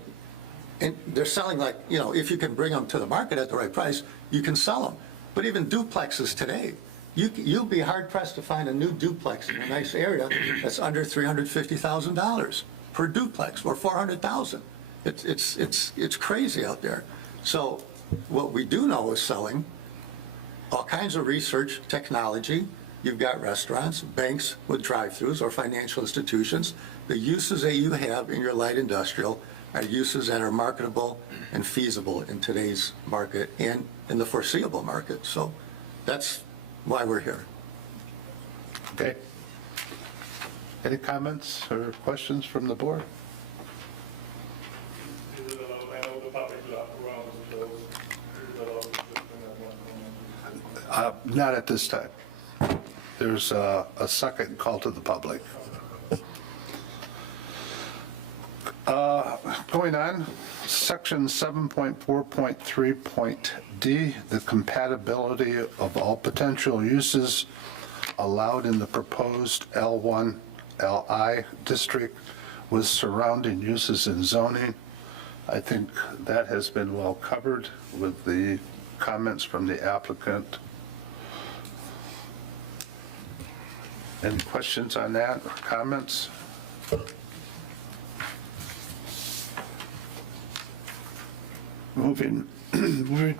and they're selling like, if you can bring them to the market at the right price, you can sell them. But even duplexes today, you'll be hard pressed to find a new duplex in a nice area that's under $350,000 per duplex, or $400,000. It's crazy out there. So what we do know is selling all kinds of research, technology. You've got restaurants, banks with drive-throughs, or financial institutions. The uses that you have in your light industrial are uses that are marketable and feasible in today's market and in the foreseeable market. So that's why we're here. Okay. Any comments or questions from the board? Is it allowed, I know the public lot around the close, is it allowed to just bring that one? Not at this time. There's a second call to the public. Going on, section 7.4.3.d, the compatibility of all potential uses allowed in the proposed L1, LI district with surrounding uses in zoning. I think that has been well covered with the comments from the applicant. Any questions on that or comments? Moving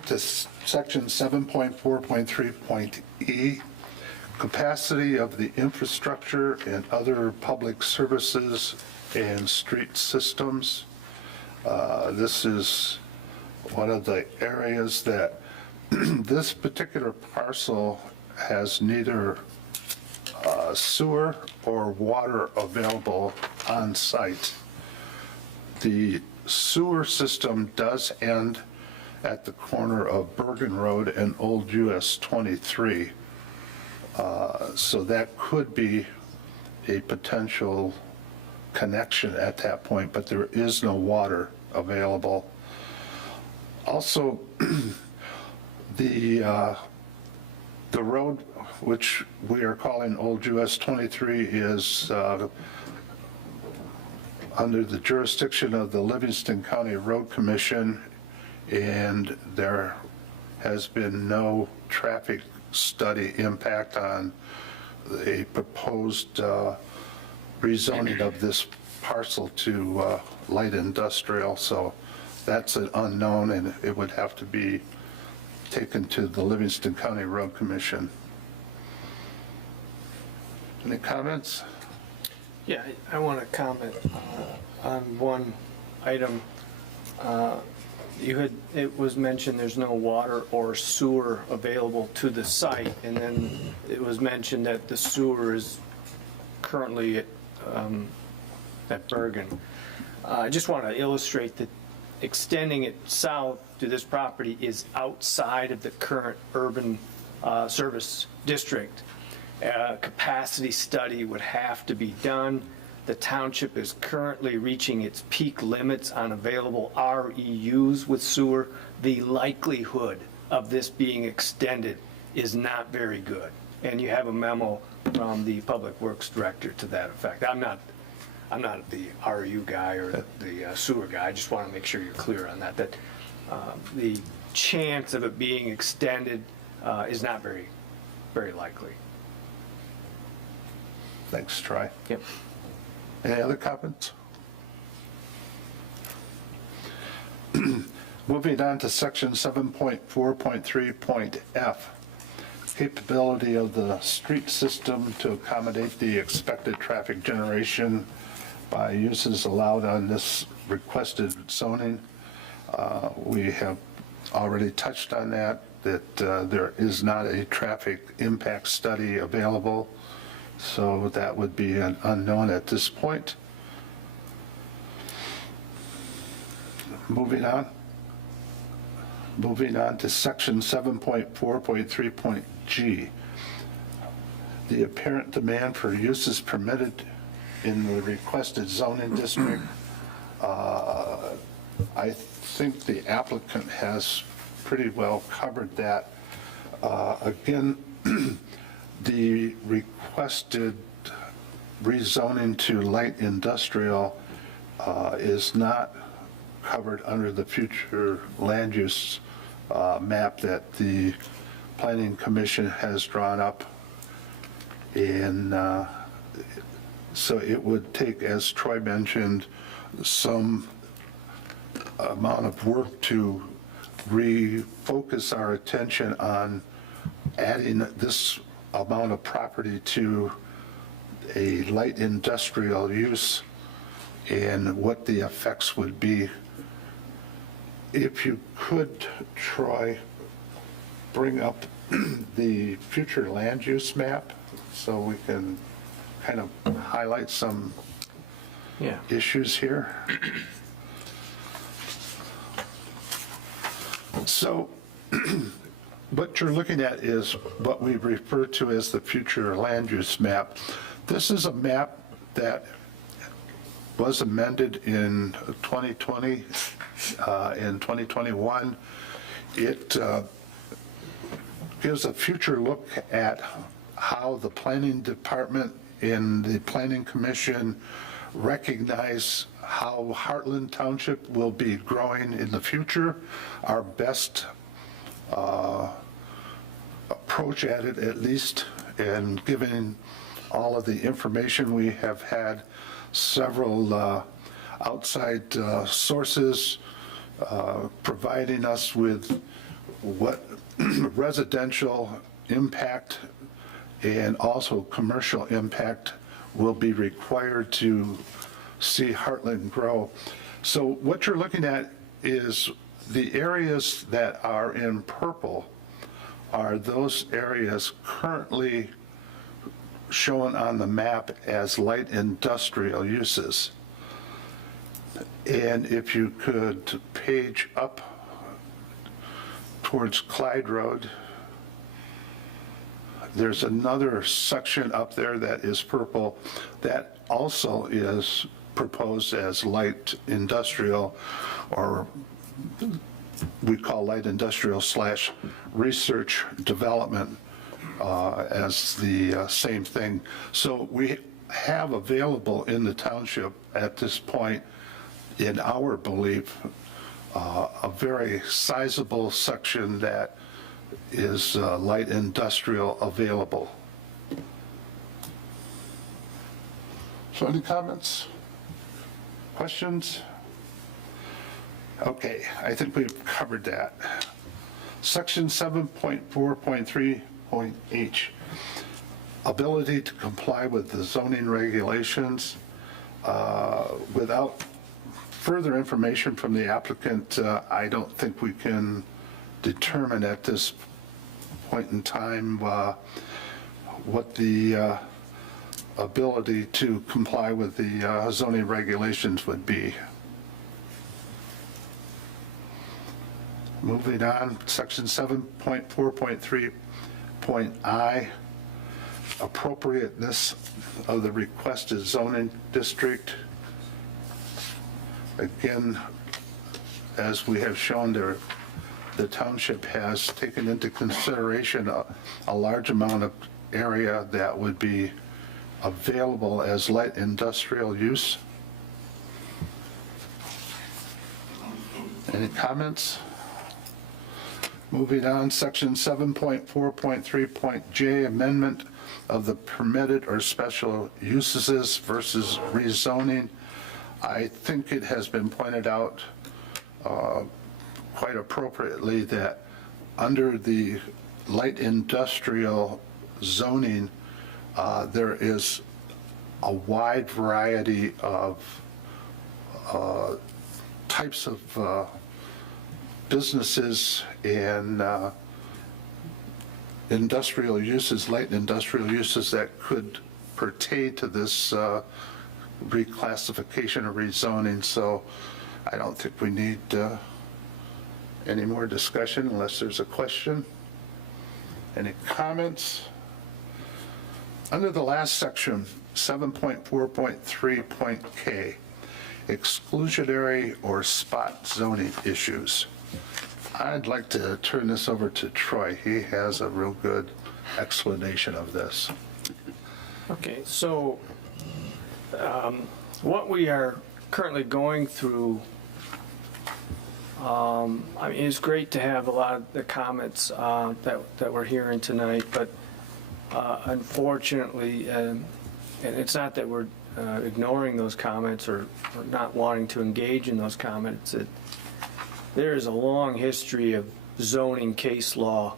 to section 7.4.3.e, capacity of the infrastructure and other public services and street systems. This is one of the areas that this particular parcel has neither sewer or water available on site. The sewer system does end at the corner of Bergen Road and Old US 23. So that could be a potential connection at that point, but there is no water available. Also, the road, which we are calling Old US 23, is under the jurisdiction of the Livingston County Road Commission, and there has been no traffic study impact on a proposed rezoning of this parcel to light industrial, so that's an unknown, and it would have to be taken to the Livingston County Road Commission. Any comments? Yeah, I want to comment on one item. It was mentioned there's no water or sewer available to the site, and then it was mentioned that the sewer is currently at Bergen. I just want to illustrate that extending it south to this property is outside of the current urban service district. A capacity study would have to be done. The township is currently reaching its peak limits on available REUs with sewer. The likelihood of this being extended is not very good. And you have a memo from the Public Works Director to that effect. I'm not the REU guy or the sewer guy. I just want to make sure you're clear on that, the chance of it being extended is not very, very likely. Thanks, Troy. Yep. Any other comments? Moving on to section 7.4.3.f, capability of the street system to accommodate the expected traffic generation by uses allowed on this requested zoning. We have already touched on that there is not a traffic impact study available, so that would be an unknown at this point. Moving on to section 7.4.3.g. The apparent demand for uses permitted in the requested zoning district. I think the applicant has pretty well covered that. Again, the requested rezoning to light industrial is not covered under the future land use map that the Planning Commission has drawn up. And so it would take, as Troy mentioned, some amount of work to refocus our attention on adding this amount of property to a light industrial use and what the effects would be. If you could, Troy, bring up the future land use map so we can kind of highlight some issues here. So what you're looking at is what we refer to as the future land use map. This is a map that was amended in 2020 and 2021. It gives a future look at how the planning department and the Planning Commission recognize how Heartland Township will be growing in the future, our best approach at it at least, and given all of the information we have had several outside sources providing us with what residential impact and also commercial impact will be required to see Heartland grow. So what you're looking at is the areas that are in purple are those areas currently shown on the map as light industrial uses. And if you could page up towards Clyde Road, there's another section up there that is purple that also is proposed as light industrial, or we call light industrial / research development as the same thing. So we have available in the township at this point, in our belief, a very sizable section that is light industrial available. So any comments? Questions? Okay, I think we've covered that. Section 7.4.3.h, ability to comply with the zoning regulations. Without further information from the applicant, I don't think we can determine at this point in time what the ability to comply with the zoning regulations would be. Moving on, section 7.4.3.I, appropriateness of the requested zoning district. Again, as we have shown there, the township has taken into consideration a large amount of area that would be available as light industrial use. Any comments? Moving on, section 7.4.3.j, amendment of the permitted or special uses versus rezoning. I think it has been pointed out quite appropriately that under the light industrial zoning, there is a wide variety of types of businesses and industrial uses, light industrial uses that could pertain to this reclassification or rezoning. So I don't think we need any more discussion unless there's a question. Any comments? Under the last section, 7.4.3.k, exclusionary or spot zoning issues. I'd like to turn this over to Troy. He has a real good explanation of this. Okay, so what we are currently going through, I mean, it's great to have a lot of the comments that we're hearing tonight, but unfortunately, and it's not that we're ignoring those comments or not wanting to engage in those comments, there is a long history of zoning case law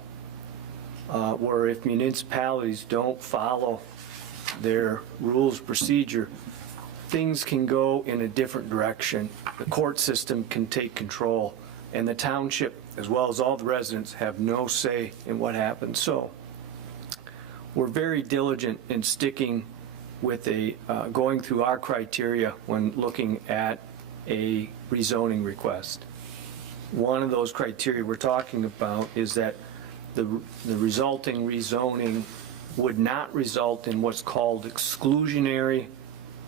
where if municipalities don't follow their rules of procedure, things can go in a different direction. The court system can take control, and the township, as well as all the residents, have no say in what happens. So we're very diligent in sticking with going through our criteria when looking at a rezoning request. One of those criteria we're talking about is that the resulting rezoning would not result in what's called exclusionary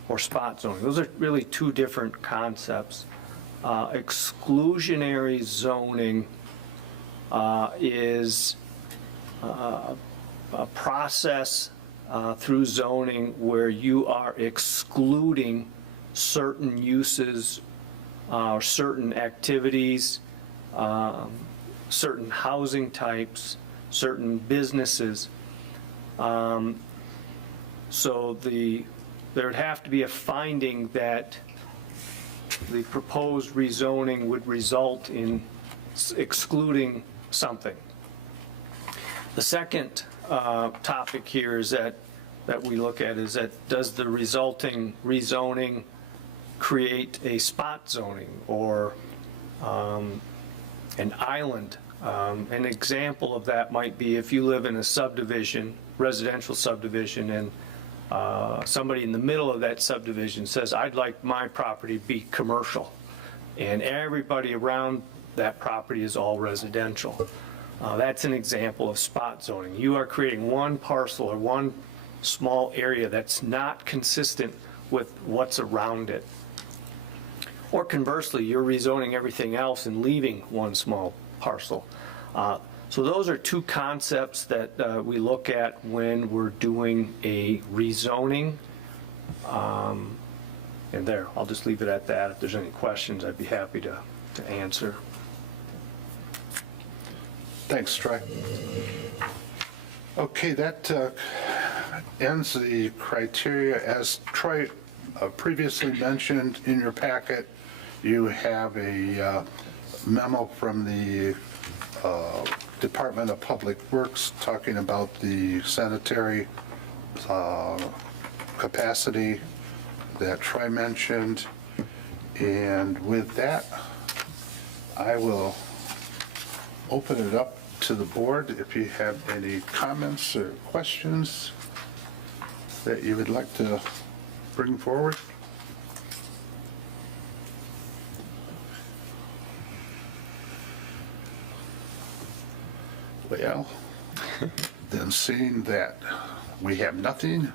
or spot zoning. Those are really two different concepts. Exclusionary zoning is a process through zoning where you are excluding certain uses or certain activities, certain housing types, certain businesses. So there would have to be a finding that the proposed rezoning would result in excluding something. The second topic here is that we look at is that does the resulting rezoning create a spot zoning or an island? An example of that might be if you live in a subdivision, residential subdivision, and somebody in the middle of that subdivision says, I'd like my property to be commercial, and everybody around that property is all residential. That's an example of spot zoning. You are creating one parcel or one small area that's not consistent with what's around it. Or conversely, you're rezoning everything else and leaving one small parcel. So those are two concepts that we look at when we're doing a rezoning. And there, I'll just leave it at that. If there's any questions, I'd be happy to answer. Thanks, Troy. Okay, that ends the criteria. As Troy previously mentioned in your packet, you have a memo from the Department of Public Works talking about the sanitary capacity that Troy mentioned. And with that, I will open it up to the board if you have any comments or questions that you would like to bring forward. Well, then seeing that we have nothing,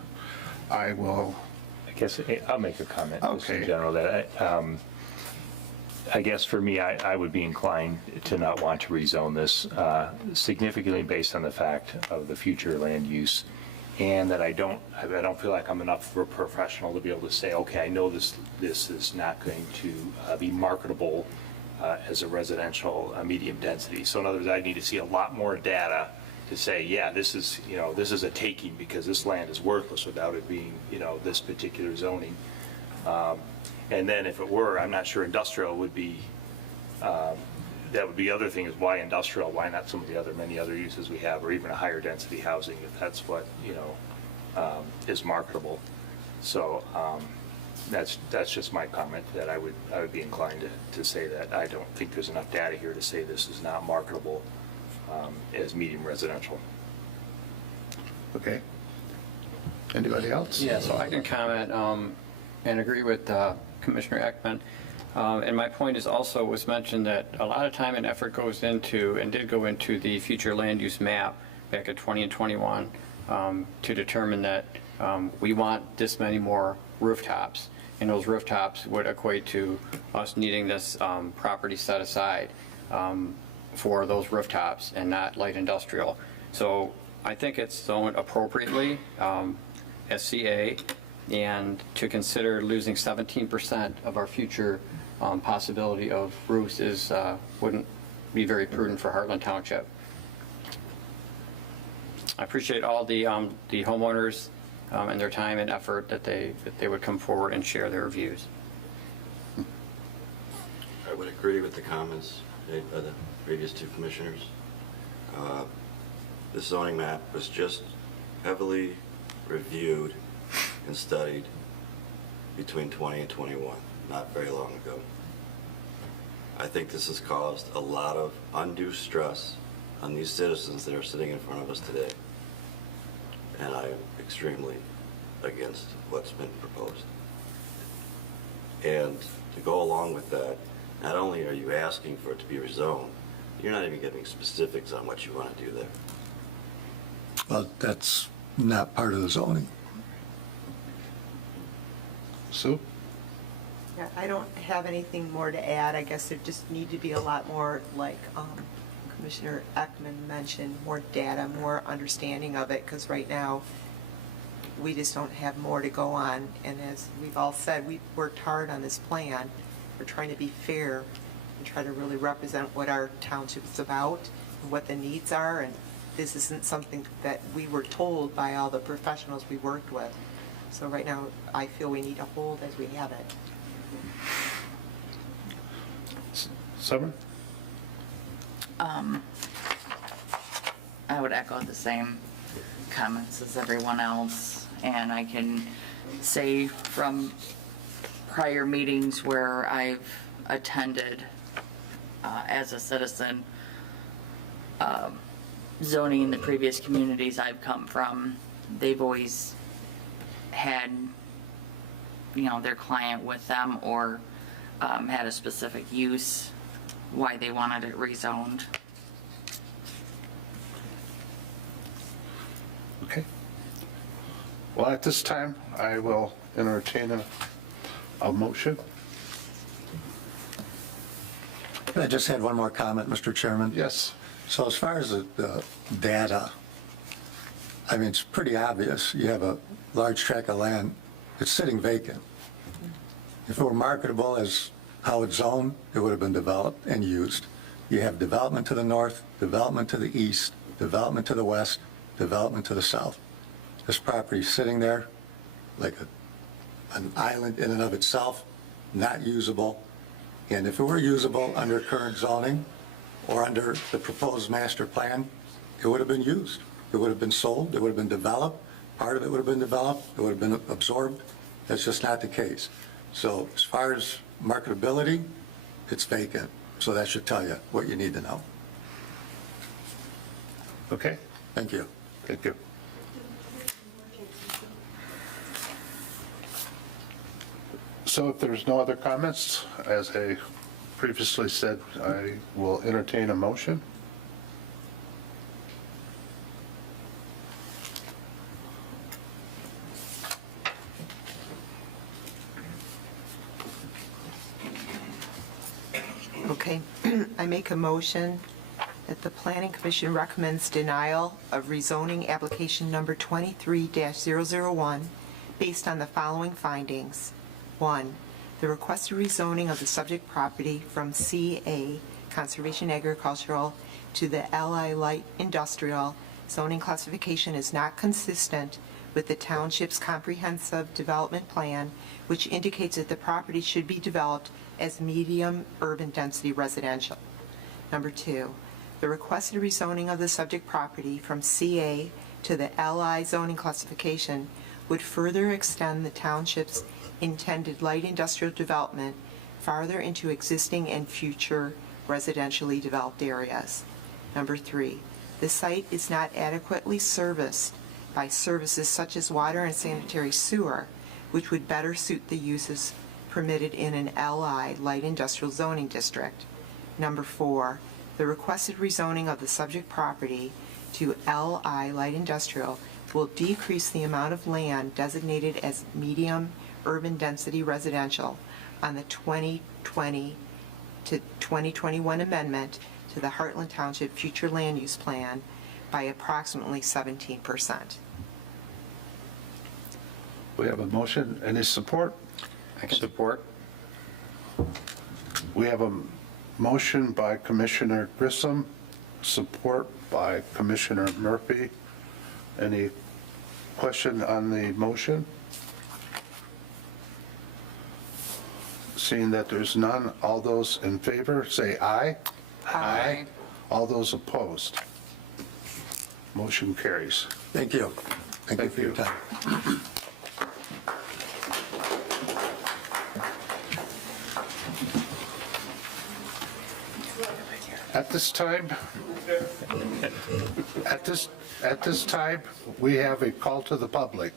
I will. I guess I'll make a comment just in Okay. general that I guess for me, I would be inclined to not want to rezone this significantly based on the fact of the future land use, and that I don't feel like I'm enough of a professional to be able to say, okay, I know this is not going to be marketable as a residential medium density. So in other words, I need to see a lot more data to say, yeah, this is a taking because this land is worthless without it being, this particular zoning. And then if it were, I'm not sure industrial would be, that would be other thing is why industrial, why not some of the many other uses we have, or even a higher density housing if that's what, is marketable. So that's just my comment, that I would be inclined to say that I don't think there's enough data here to say this is not marketable as medium residential. Okay. Anybody else? Yeah, so I can comment and agree with Commissioner Ekman. And my point is also was mentioned that a lot of time and effort goes into, and did go into, the future land use map back at 20 and 21 to determine that we want this many more rooftops. And those rooftops would equate to us needing this property set aside for those rooftops and not light industrial. So I think it's zoned appropriately as CA, and to consider losing 17% of our future possibility of roofs wouldn't be very prudent for Heartland Township. I appreciate all the homeowners and their time and effort that they would come forward and share their views. I would agree with the comments made by the previous two commissioners. This zoning map was just heavily reviewed and studied between 20 and 21, not very long ago. I think this has caused a lot of undue stress on these citizens that are sitting in front of us today. And I am extremely against what's been proposed. And to go along with that, not only are you asking for it to be rezoned, you're not even giving specifics on what you want to do there. Well, that's not part of the zoning. Sue? Yeah, I don't have anything more to add. I guess there just need to be a lot more, like Commissioner Ekman mentioned, more data, more understanding of it, because right now we just don't have more to go on. And as we've all said, we've worked hard on this plan. We're trying to be fair and try to really represent what our township is about and what the needs are. And this isn't something that we were told by all the professionals we worked with. So right now, I feel we need to hold as we have it. Summer? I would echo the same comments as everyone else, and I can say from prior meetings where I've attended as a citizen, zoning in the previous communities I've come from, they've always had, their client with them, or had a specific use why they wanted it rezoned. Okay. Well, at this time, I will entertain a motion. I just had one more comment, Mr. Chairman. Yes. So as far as the data, I mean, it's pretty obvious. You have a large tract of land, it's sitting vacant. If it were marketable as how it's zoned, it would have been developed and used. You have development to the north, development to the east, development to the west, development to the south. This property is sitting there like a an island in and of itself, not usable. And if it were usable under current zoning or under the proposed master plan, it would have been used. It would have been sold, it would have been developed, part of it would have been developed, it would have been absorbed. That's just not the case. So as far as marketability, it's vacant. So that should tell you what you need to know. Okay? Thank you. Thank you. So if there's no other comments, as I previously said, I will entertain a motion. Okay, I make a motion that the Planning Commission recommends denial of rezoning application number 23-001 based on the following findings. 1, the requested rezoning of the subject property from CA, Conservation Agricultural, to the LI Light Industrial zoning classification is not consistent with the township's comprehensive development plan, which indicates that the property should be developed as medium urban density residential. Number 2, the requested rezoning of the subject property from CA to the LI zoning classification would further extend the township's intended light industrial development farther into existing and future residentially developed areas. Number 3, the site is not adequately serviced by services such as water and sanitary sewer, which would better suit the uses permitted in an LI light industrial zoning district. Number 4, the requested rezoning of the subject property to LI light industrial will decrease the amount of land designated as medium urban density residential on the 2020 to 2021 amendment to the Heartland Township Future Land Use Plan by approximately 17%. We have a motion. Any support? I can support. We have a motion by Commissioner Grissom, support by Commissioner Murphy. Any question on the motion? Seeing that there's none, all those in favor say aye. Aye. All those opposed? Motion carries. Thank you. Thank you for your time. At this time, we have a call to the public.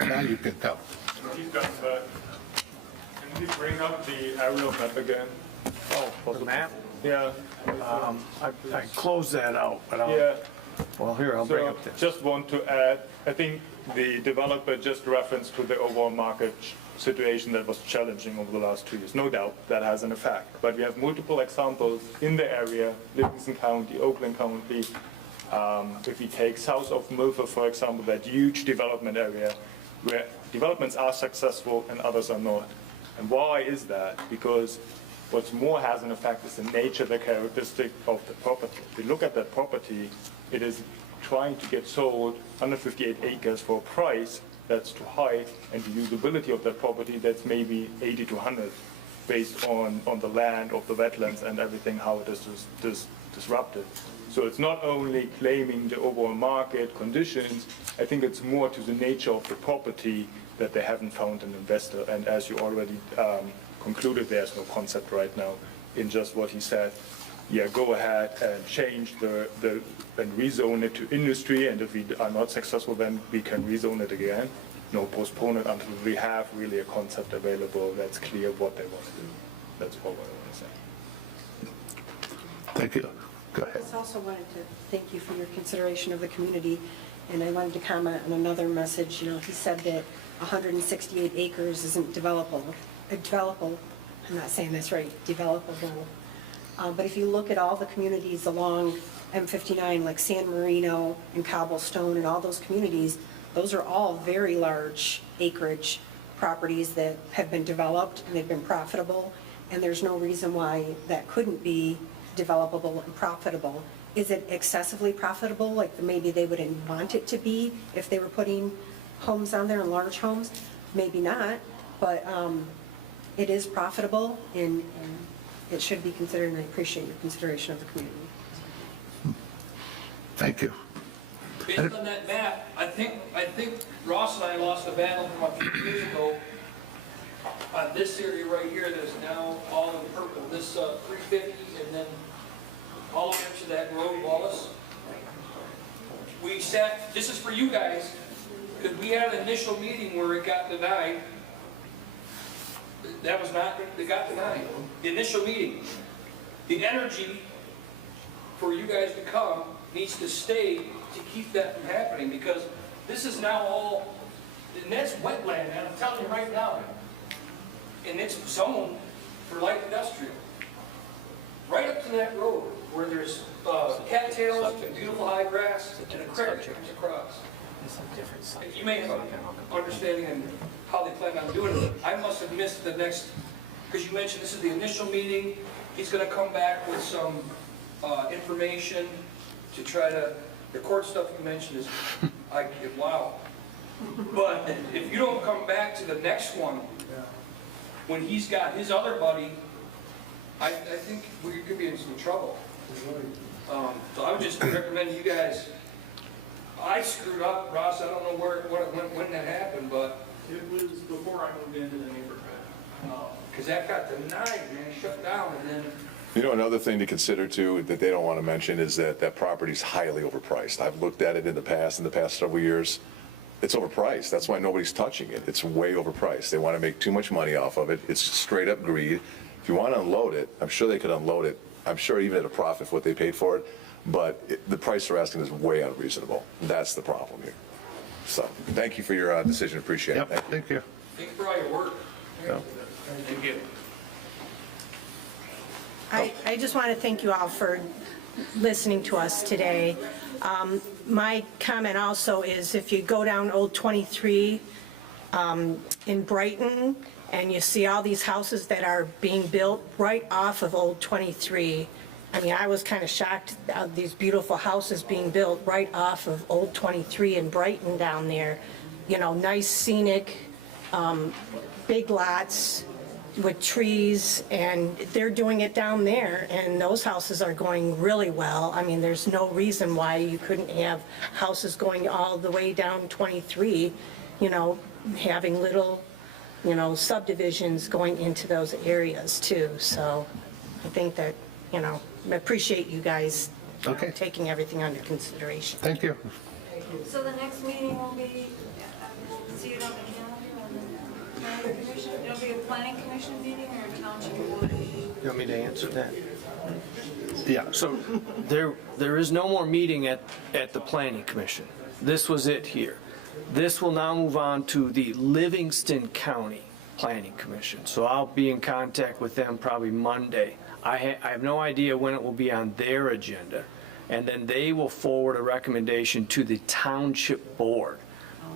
Now you can come. Can we bring up the aerial map again? Oh, for the map? Yeah. I closed that out, but I'll, Yeah. well, here, I'll bring So up this. just want to add, I think the developer just referenced to the overall market situation that was challenging over the last 2 years. No doubt that has an effect. But we have multiple examples in the area, Livingston County, Oakland County. If we take south of Milford, for example, that huge development area where developments are successful and others are not. And why is that? Because what's more has an effect is the nature, the characteristic of the property. If you look at that property, it is trying to get sold 158 acres for a price that's too high, and the usability of that property that's maybe 80 to 100 based on the land of the wetlands and everything, how it is disrupted. So it's not only claiming the overall market conditions, I think it's more to the nature of the property that they haven't found an investor. And as you already concluded, there's no concept right now in just what he said. Yeah, go ahead and change and rezone it to industry, and if we are not successful, then we can rezone it again. No, postpone it until we have really a concept available that's clear what they want to do. That's all I want to say. Thank you. Go I ahead. just also wanted to thank you for your consideration of the community, and I wanted to comment on another message. You know, he said that 168 acres isn't developable. I'm not saying that's right, developable. But if you look at all the communities along M59, like San Marino and Cobblestone and all those communities, those are all very large acreage properties that have been developed and they've been profitable, and there's no reason why that couldn't be developable and profitable. Is it excessively profitable, like maybe they wouldn't want it to be if they were putting homes on there and large homes? Maybe not, but it is profitable, and it should be considered, and I appreciate your consideration of the community. Thank you. Based on that map, I think Ross and I lost a battle from a few years ago on this area right here that is now all in purple, this 350, and then all the way up to that road, Wallace. We sat, this is for you guys, because we had an initial meeting where it got denied. That was not, it got denied. The initial meeting. The energy for you guys to come needs to stay to keep that from happening, because this is now all, and that's wetland, and I'm telling you right now. And it's zoned for light industrial. Right up to that road where there's cattails and beautiful high grass and a creek that comes across. You may have an understanding of how they plan on doing it. I must have missed the next, because you mentioned this is the initial meeting. He's going to come back with some information to try to, the court stuff you mentioned is, wow. But if you don't come back to the next one, when he's got his other buddy, I think we could be in some trouble. So I would just recommend you guys, I screwed up, Ross, I don't know when that happened, but. It was before I moved into the neighborhood. Because that got denied, man, shut down, and then. You know, another thing to consider too, that they don't want to mention, is that that property's highly overpriced. I've looked at it in the past several years. It's overpriced. That's why nobody's touching it. It's way overpriced. They want to make too much money off of it. It's straight up greed. If you want to unload it, I'm sure they could unload it. I'm sure even at a profit for what they paid for it, but the price they're asking is way unreasonable. That's the problem here. So, thank you for your decision. Appreciate it. Thank you. Thank you for all your work. Yeah. Thank you. I just want to thank you all for listening to us today. My comment also is, if you go down Old 23 in Brighton, and you see all these houses that are being built right off of Old 23, I mean, I was kind of shocked at these beautiful houses being built right off of Old 23 in Brighton down there. You know, nice scenic, big lots with trees, and they're doing it down there, and those houses are going really well. I mean, there's no reason why you couldn't have houses going all the way down 23, you know, having little, you know, subdivisions going into those areas too. So I think that, you know, I appreciate you guys taking everything under consideration. Thank you. So the next meeting will be, we'll see it on the calendar, on the planning commission? It'll be a planning commission meeting or a township board? You want me to answer that? Yeah. So there is no more meeting at the planning commission. This was it here. This will now move on to the Livingston County Planning Commission. So I'll be in contact with them probably Monday. I have no idea when it will be on their agenda. And then they will forward a recommendation to the township board.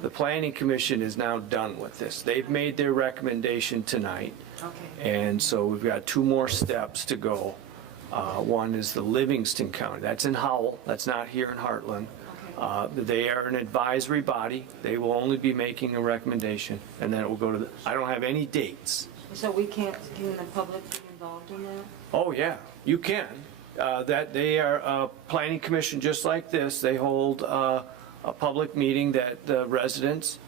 The planning commission is now done with this. They've made their recommendation tonight. Okay. And so we've got two more steps to go. One is the Livingston County. That's in Howell. That's not here in Heartland. They are an advisory body. They will only be making a recommendation, and then it will go to the, I don't have any dates. So we can't, can the public be involved in that? Oh, yeah, you can. That they are a planning commission just like this. They hold a public meeting that the residents,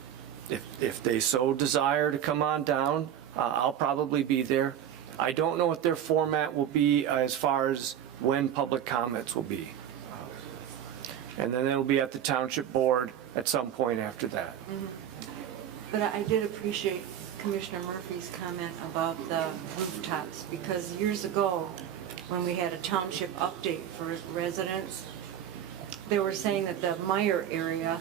if they so desire to come on down, I'll probably be there. I don't know what their format will be as far as when public comments will be. And then it'll be at the township board at some point after that. But I did appreciate Commissioner Murphy's comment about the rooftops, because years ago, when we had a township update for residents, they were saying that the Meyer area,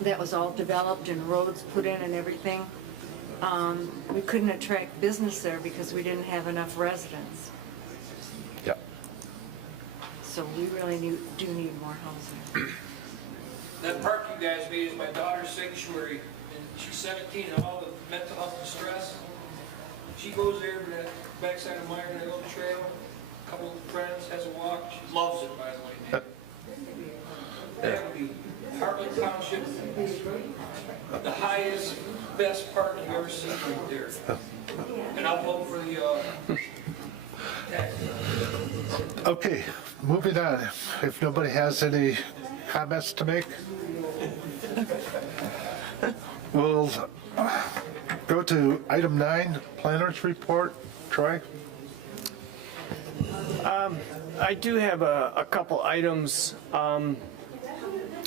that was all developed and roads put in and everything, we couldn't attract business there because we didn't have enough residents. Yep. So we really do need more housing. That park you guys made is my daughter's sanctuary, and she's 17 and all the mental health distress. She goes there to that backside of Meyer, that little trail, a couple of friends, has a walk. She loves it, by the way, man. That would be Heartland Township, the highest, best park you've ever seen right there. And I'll vote for the tax. Okay, moving on. If nobody has any comments to make, we'll go to item 9, planners report. Troy? I do have a couple items.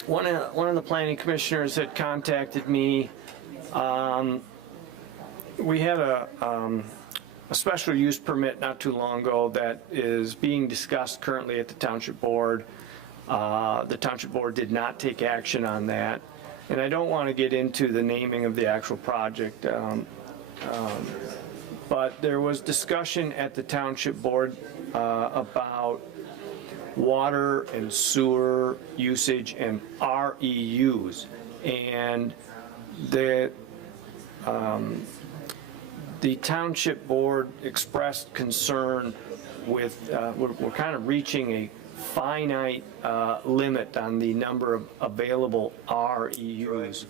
One of the planning commissioners had contacted me. We had a special use permit not too long ago that is being discussed currently at the township board. The township board did not take action on that. And I don't want to get into the naming of the actual project. But there was discussion at the township board about water and sewer usage and REUs. And the township board expressed concern with, we're kind of reaching a finite limit on the number of available REUs.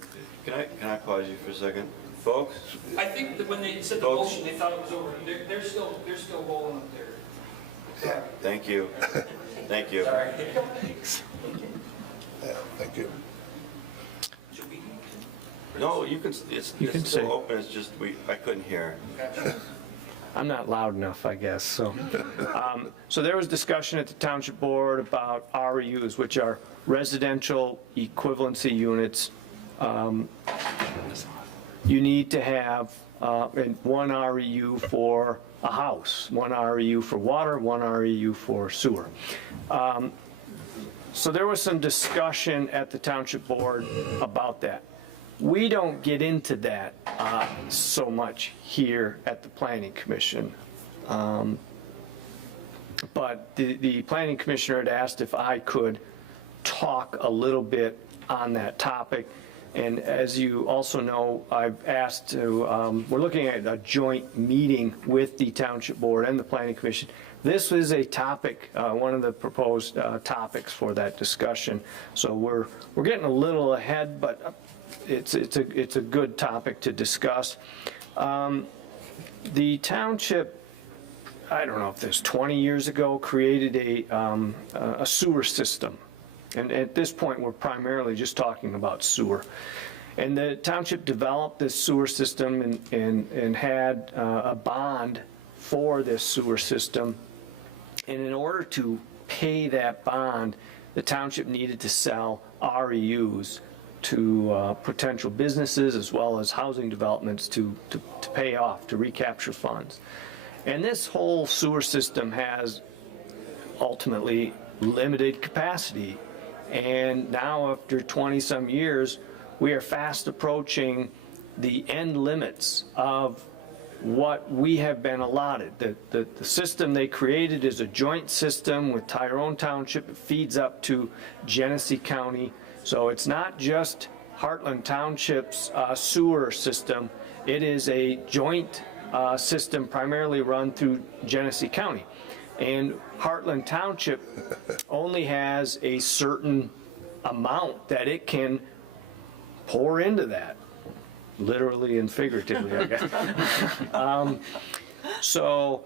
Can I pause you for a second? Folks? I think that when they said the motion, they thought it was over. They're still rolling up there. Yeah, thank you. Thank you. Sorry. Thank you. No, you can, it's can still say. open, it's just, I couldn't hear. I'm not loud enough, I guess, so. So there was discussion at the township board about REUs, which are residential equivalency units. You need to have one REU for a house, one REU for water, one REU for sewer. So there was some discussion at the township board about that. We don't get into that so much here at the Planning Commission. But the Planning Commissioner had asked if I could talk a little bit on that topic. And as you also know, I've asked to, we're looking at a joint meeting with the Township Board and the Planning Commission. This is a topic, one of the proposed topics for that discussion. So we're getting a little ahead, but it's a good topic to discuss. The township, I don't know if this 20 years ago, created a sewer system. And at this point, we're primarily just talking about sewer. And the township developed this sewer system and had a bond for this sewer system. And in order to pay that bond, the township needed to sell REUs to potential businesses as well as housing developments to pay off, to recapture funds. And this whole sewer system has ultimately limited capacity. And now, after 20-some years, we are fast approaching the end limits of what we have been allotted. The system they created is a joint system with Tyrone Township. It feeds up to Genesee County. So it's not just Heartland Township's sewer system. It is a joint system primarily run through Genesee County. And Heartland Township only has a certain amount that it can pour into that, literally and figuratively, I guess. So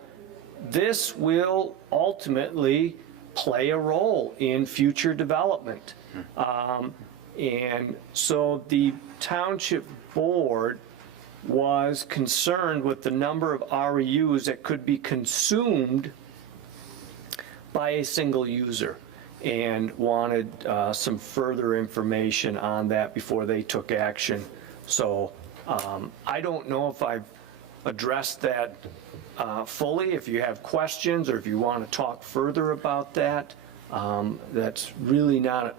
this will ultimately play a role in future development. And so the township board was concerned with the number of REUs that could be consumed by a single user and wanted some further information on that before they took action. So I don't know if I've addressed that fully. If you have questions or if you want to talk further about that, that's really not,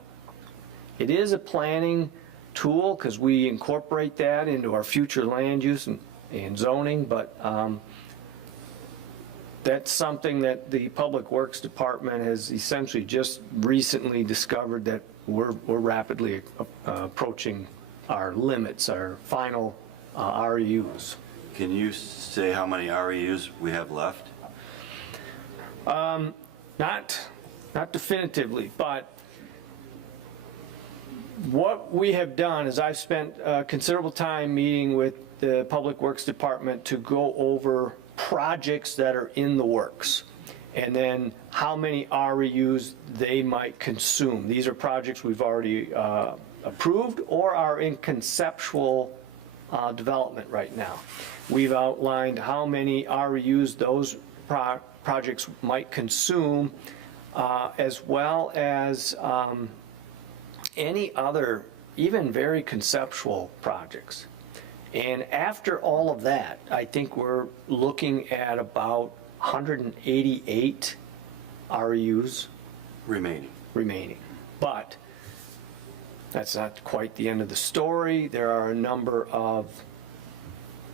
it is a planning tool because we incorporate that into our future land use and zoning, but that's something that the Public Works Department has essentially just recently discovered that we're rapidly approaching our limits, our final REUs. Can you say how many REUs we have left? Not definitively, but what we have done is I've spent considerable time meeting with the Public Works Department to go over projects that are in the works, and then how many REUs they might consume. These are projects we've already approved or are in conceptual development right now. We've outlined how many REUs those projects might consume, as well as any other, even very conceptual projects. And after all of that, I think we're looking at about 188 REUs remaining. But that's not quite the end of the story. There are a number of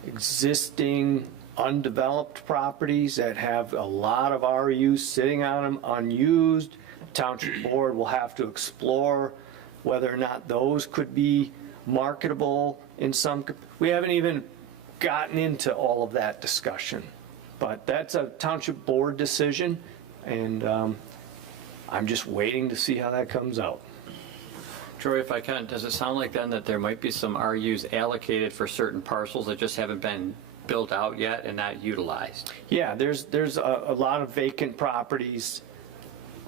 existing undeveloped properties that have a lot of REUs sitting on them unused. The Township Board will have to explore whether or not those could be marketable in some. We haven't even gotten into all of that discussion, but that's a Township Board decision, and I'm just waiting to see how that comes out. Troy, if I can, does it sound like then that there might be some RUs allocated for certain parcels that just haven't been built out yet and not utilized? Yeah, there's a lot of vacant properties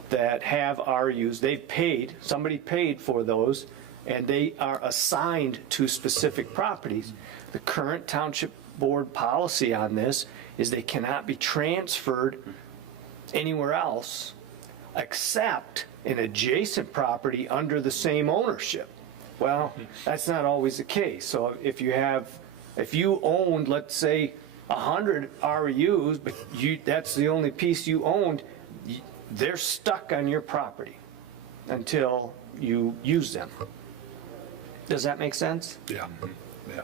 that have RUs. They've paid, somebody paid for those, and they are assigned to specific properties. The current Township Board policy on this is they cannot be transferred anywhere else except an adjacent property under the same ownership. Well, that's not always the case. So if you owned, let's say, 100 RUs, but that's the only piece you owned, they're stuck on your property until you use them. Does that make sense? Yeah. Yeah.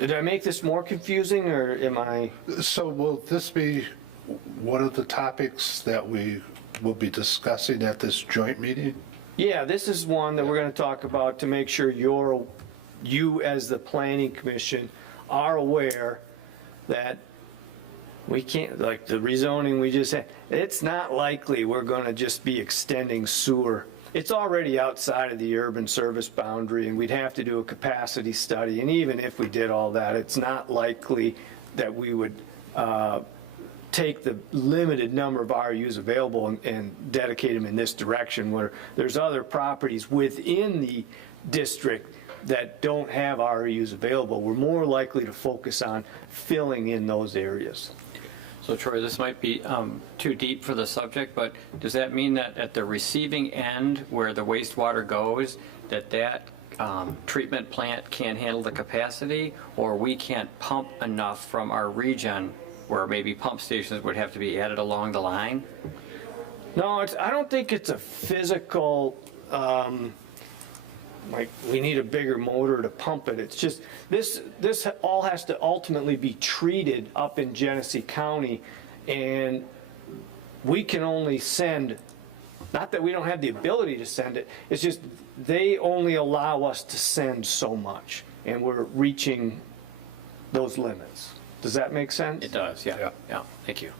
Did I make this more confusing, or am I? So will this be one of the topics that we will be discussing at this joint meeting? Yeah, this is one that we're going to talk about to make sure you as the Planning Commission are aware that we can't, like the rezoning we just had, it's not likely we're going to just be extending sewer. It's already outside of the urban service boundary, and we'd have to do a capacity study. And even if we did all that, it's not likely that we would take the limited number of RUs available and dedicate them in this direction, where there's other properties within the district that don't have RUs available. We're more likely to focus on filling in those areas. So Troy, this might be too deep for the subject, but does that mean that at the receiving end where the wastewater goes, that treatment plant can't handle the capacity, or we can't pump enough from our region where maybe pump stations would have to be added along the line? No, I don't think it's a physical, like we need a bigger motor to pump it. It's just, this all has to ultimately be treated up in Genesee County, and we can only send, not that we don't have the ability to send it, it's just they only allow us to send so much, and we're reaching those limits. Does that make sense? It does, yeah. Yeah, thank you.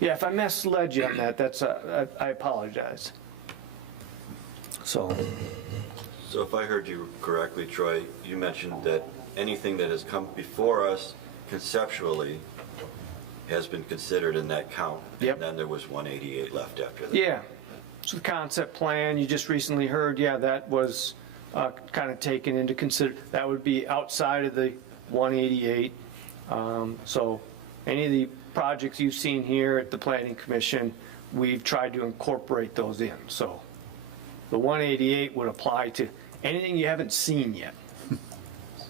Yeah, if I misled you on that, I apologize. So if I heard you correctly, Troy, you mentioned that anything that has come before us conceptually has been considered in that count. Yep. And then there was 188 left after that. yeah, so the concept plan you just recently heard, yeah, that was kind of taken into consider. That would be outside of the 188. So any of the projects you've seen here at the Planning Commission, we've tried to incorporate those in. So the 188 would apply to anything you haven't seen yet.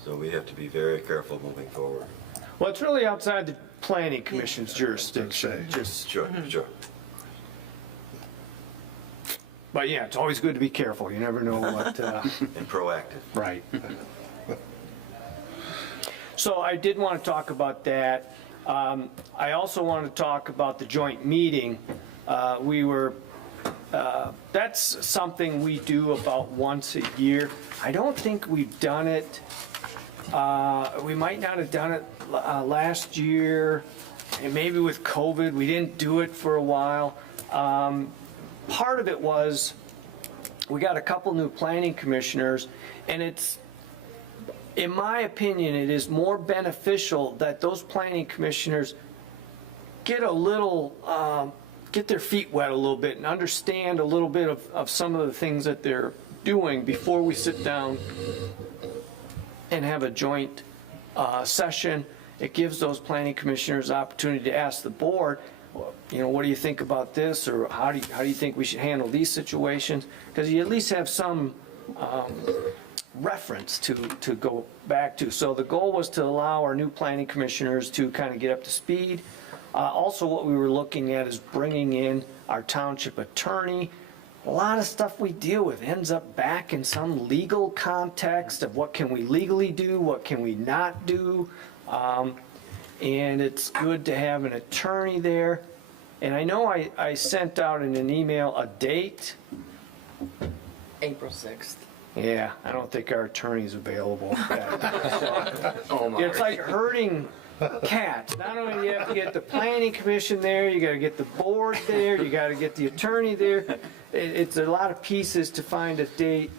So we have to be very careful moving forward. Well, it's really outside the Planning Commission's jurisdiction. Just, Sure. but yeah, it's always good to be careful. You never know what. And proactive. Right. So I did want to talk about that. I also want to talk about the joint meeting. That's something we do about once a year. I don't think we've done it. We might not have done it last year, and maybe with COVID, we didn't do it for a while. Part of it was we got a couple new planning commissioners, and it's, in my opinion, it is more beneficial that those planning commissioners get a little, get their feet wet a little bit and understand a little bit of some of the things that they're doing before we sit down and have a joint session. It gives those planning commissioners opportunity to ask the board, you know, what do you think about this, or how do you think we should handle these situations? Because you at least have some reference to go back to. So the goal was to allow our new planning commissioners to kind of get up to speed. Also, what we were looking at is bringing in our township attorney. A lot of stuff we deal with ends up back in some legal context of what can we legally do, what can we not do. And it's good to have an attorney there. And I know I sent out in an email a date. April 6th. Yeah, I don't think our attorney's available. Oh my. It's like herding cats. Not only do you have to get the planning commission there, you gotta get the board there, you gotta get the attorney there. It's a lot of pieces to find a date.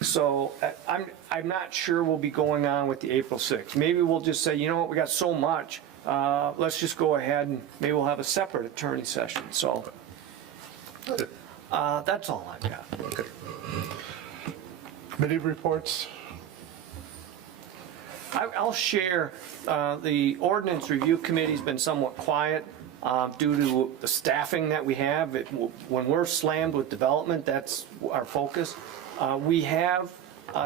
So I'm not sure we'll be going on with the April 6th. Maybe we'll just say, you know what, we got so much, let's just go ahead and maybe we'll have a separate attorney session. So that's all I've got. Committee reports? I'll share, the ordinance review committee's been somewhat quiet due to the staffing that we have. When we're slammed with development, that's our focus. We have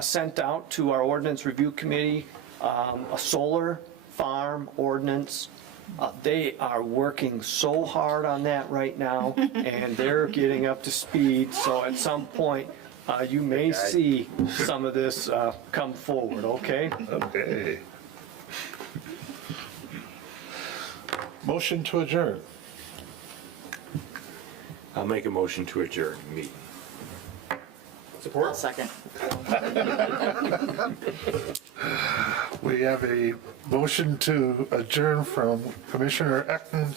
sent out to our ordinance review committee a solar farm ordinance. They are working so hard on that right now, and they're getting up to speed. So at some point, you may see some of this come forward, okay? Okay. Motion to adjourn. I'll make a motion to adjourn meeting. I'll second. We have a motion to adjourn from Commissioner Ekman,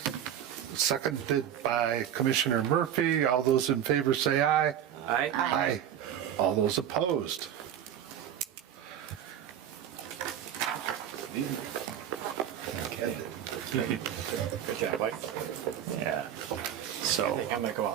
seconded by Commissioner Murphy. All those in favor say aye. Aye. Aye. All those opposed? Good job, Mike. Yeah. So. I might go out.